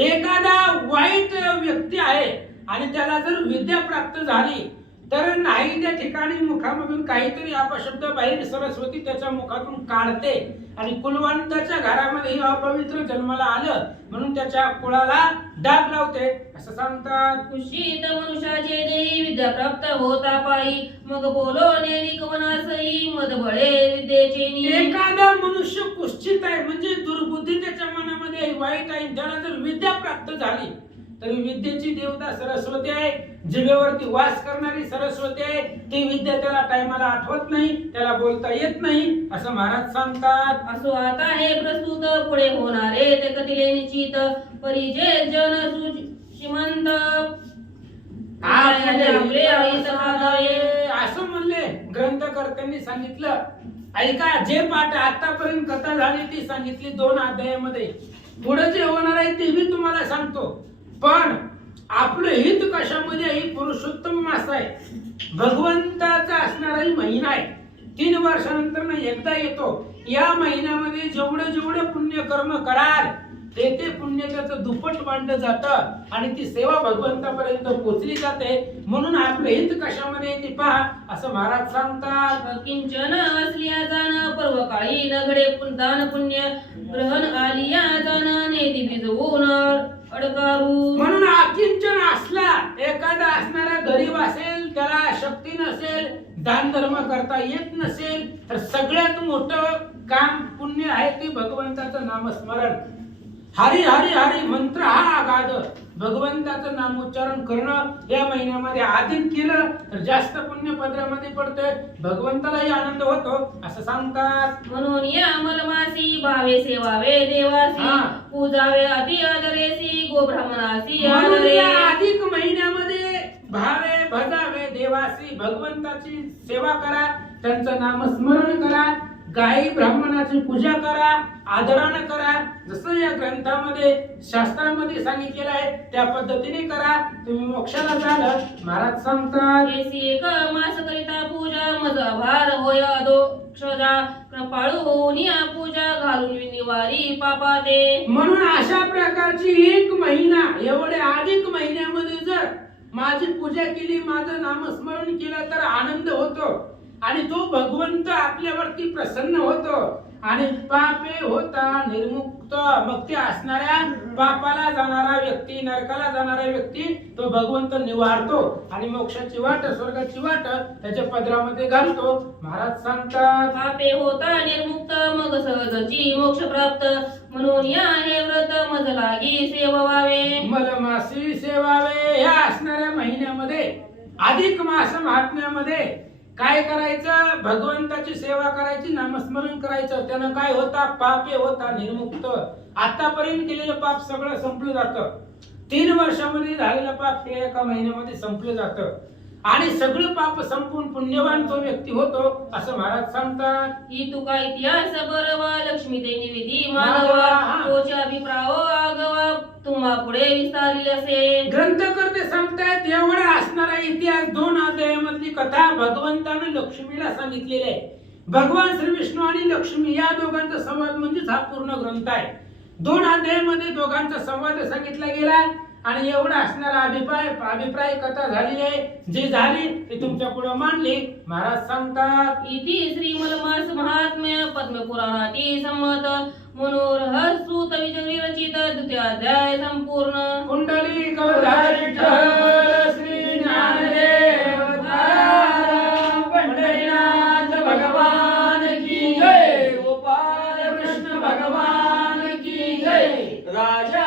एखादा वाईट व्यक्ती आहे आणि त्याला जर विद्या प्राप्त झाली तर नाही त्या ठिकाणी मुखामधून काहीतरी अपशब्द बाहेर सरस्वती त्याच्या मुखातून काढते आणि कुलवंताच्या घरामध्ये हे अपवित्र जन्माला आलं म्हणून त्याच्या कुळाला डाग लावते असं सांगतात. कुशीत मनुष्याचे देही विद्या प्राप्त होता पायी मग बोलो नेरिक वनासई मद बळे विद्येचे नी. एखादा मनुष्य कुश्चित आहे म्हणजे दुर्बुद्धी त्याच्या मनामध्ये वाईट आहे, त्याला जर विद्या प्राप्त झाली तर विद्येची देवता सरस्वती आहे, जिभेवरती वास करणारी सरस्वती आहे. ती विद्या त्याला टायमाला आठवत नाही, त्याला बोलता येत नाही असं महाराज सांगतात. असो आता हे प्रस्तुत पुढे होणारे ते कथिले निश्चित परिचय जन श्रीमंत आपले आई समाधाये. असं म्हणले ग्रंथकर्त्यांनी सांगितलं. ऐका, जे पाठ आतापर्यंत कथा झाली ती सांगितली 2 अध्यायामध्ये. पुढे जे होणार आहे ते मी तुम्हाला सांगतो. पण आपलं हित कशामध्ये आहे? पुरुषोत्तम मास आहे, भगवंताचा असणारा महिना आहे. 3 वर्षानंतर ना एकदा येतो. या महिन्यामध्ये जेवढे जेवढे पुण्यकर्म कराल ते पुण्य त्याचं दुप्पट मांडलं जातं आणि ती सेवा भगवंतापर्यंत पोचली जाते. म्हणून आपलं हित कशामध्ये ते पहा असं महाराज सांगतात. किंचन असलिया जाण पर्व काळी नगडे दान पुण्य ग्रहण आलिया जाण नेती भिजवून अडकारू. म्हणून अकिंचन असला एखादा असणारा गरीब असेल, त्याला शक्ती नसेल, दान धर्म करता येत नसेल तर सगळ्यात मोठं काम पुण्य आहे ते भगवंताचं नामस्मरण. हरी हरी हरी मंत्र हा अगाध भगवंताचं नामोच्चारण करणं या महिन्यामध्ये अधिक केलं तर जास्त पुण्य पदरामध्ये पडतंय, भगवंतालाही आनंद होतो असं सांगतात. म्हणून या मलमासी भावे सेवावे देवासी हा. पूजावे अति आदरेसी गो ब्राह्मणासी म्हणून आदरे. या अधिक महिन्यामध्ये भावे भजावे देवासी भगवंताची सेवा करा, त्यांचं नामस्मरण करा, गायी ब्राह्मणाची पूजा करा, आदरानं करा. जसं या ग्रंथामध्ये शास्त्रामध्ये सांगितलेलं आहे त्या पद्धतीने करा, तुम्ही मोक्षाला जाल महाराज सांगतात. एसी एक मास करिता पूजा मज भार होय अदोक्षजा कृपाळू होऊन या पूजा घालून निवारी पापा ते. म्हणून अशा प्रकारची 1 महिना एवढे अधिक महिन्यामध्ये जर माझी पूजा केली, माझं नामस्मरण केलं तर आनंद होतो आणि तो भगवंत आपल्यावरती प्रसन्न होतो आणि पापे होता निर्मुक्त. मग ते असणाऱ्या पापाला जाणारा व्यक्ती, नरकाला जाणारा व्यक्ती तो भगवंत निवारतो आणि मोक्षाची वाट, स्वर्गाची वाट त्याच्या पदरामध्ये घालतो महाराज सांगतात. पापे होता निर्मुक्त मग सहजची मोक्ष प्राप्त म्हणून या हे व्रत मज लागी सेवावे. मलमासी सेवावे. ह्या असणाऱ्या महिन्यामध्ये अधिक मास महात्म्यामध्ये काय करायचं? भगवंताची सेवा करायची, नामस्मरण करायचं. त्यानं काय होता? पापे होता निर्मुक्त. आतापर्यंत केलेलं पाप सगळं संपलं जातं. 3 वर्षामध्ये झालेलं पाप हे 1 महिन्यामध्ये संपलं जातं आणि सगळं पाप संपून पुण्यवान तो व्यक्ती होतो असं महाराज सांगतात. ही तुका इतिहास बरवा लक्ष्मी ते निविधी माधवा, माधवा हा. तोच्या अभिप्रायो आगवा तुम्हा पुढे विस्तारिल असे. ग्रंथकर्ते सांगतायत एवढा असणारा इतिहास 2 अध्यायामधली कथा भगवंतानं लक्ष्मीला सांगितलेली आहे. भगवान श्री विष्णू आणि लक्ष्मी या दोघांचा संवाद म्हणजेच हा पूर्ण ग्रंथ आहे. 2 अध्यायामध्ये दोघांचा संवाद सांगितला गेला आणि एवढा असणारा अभिप्राय कथा झाली आहे. जी झाली ती तुमच्या पुढे मांडली महाराज सांगतात. इति श्री मलमास महात्म्य पद्मपुराणाती संमत मनोरहसूत विजयी रचित 2य अध्याय संपूर्ण. कुंडली कवधारी विठ्ठल श्री ज्ञानदेव तुकाराम पंढरीनाथ भगवान की जय. गोपाल कृष्ण भगवान की जय. राजा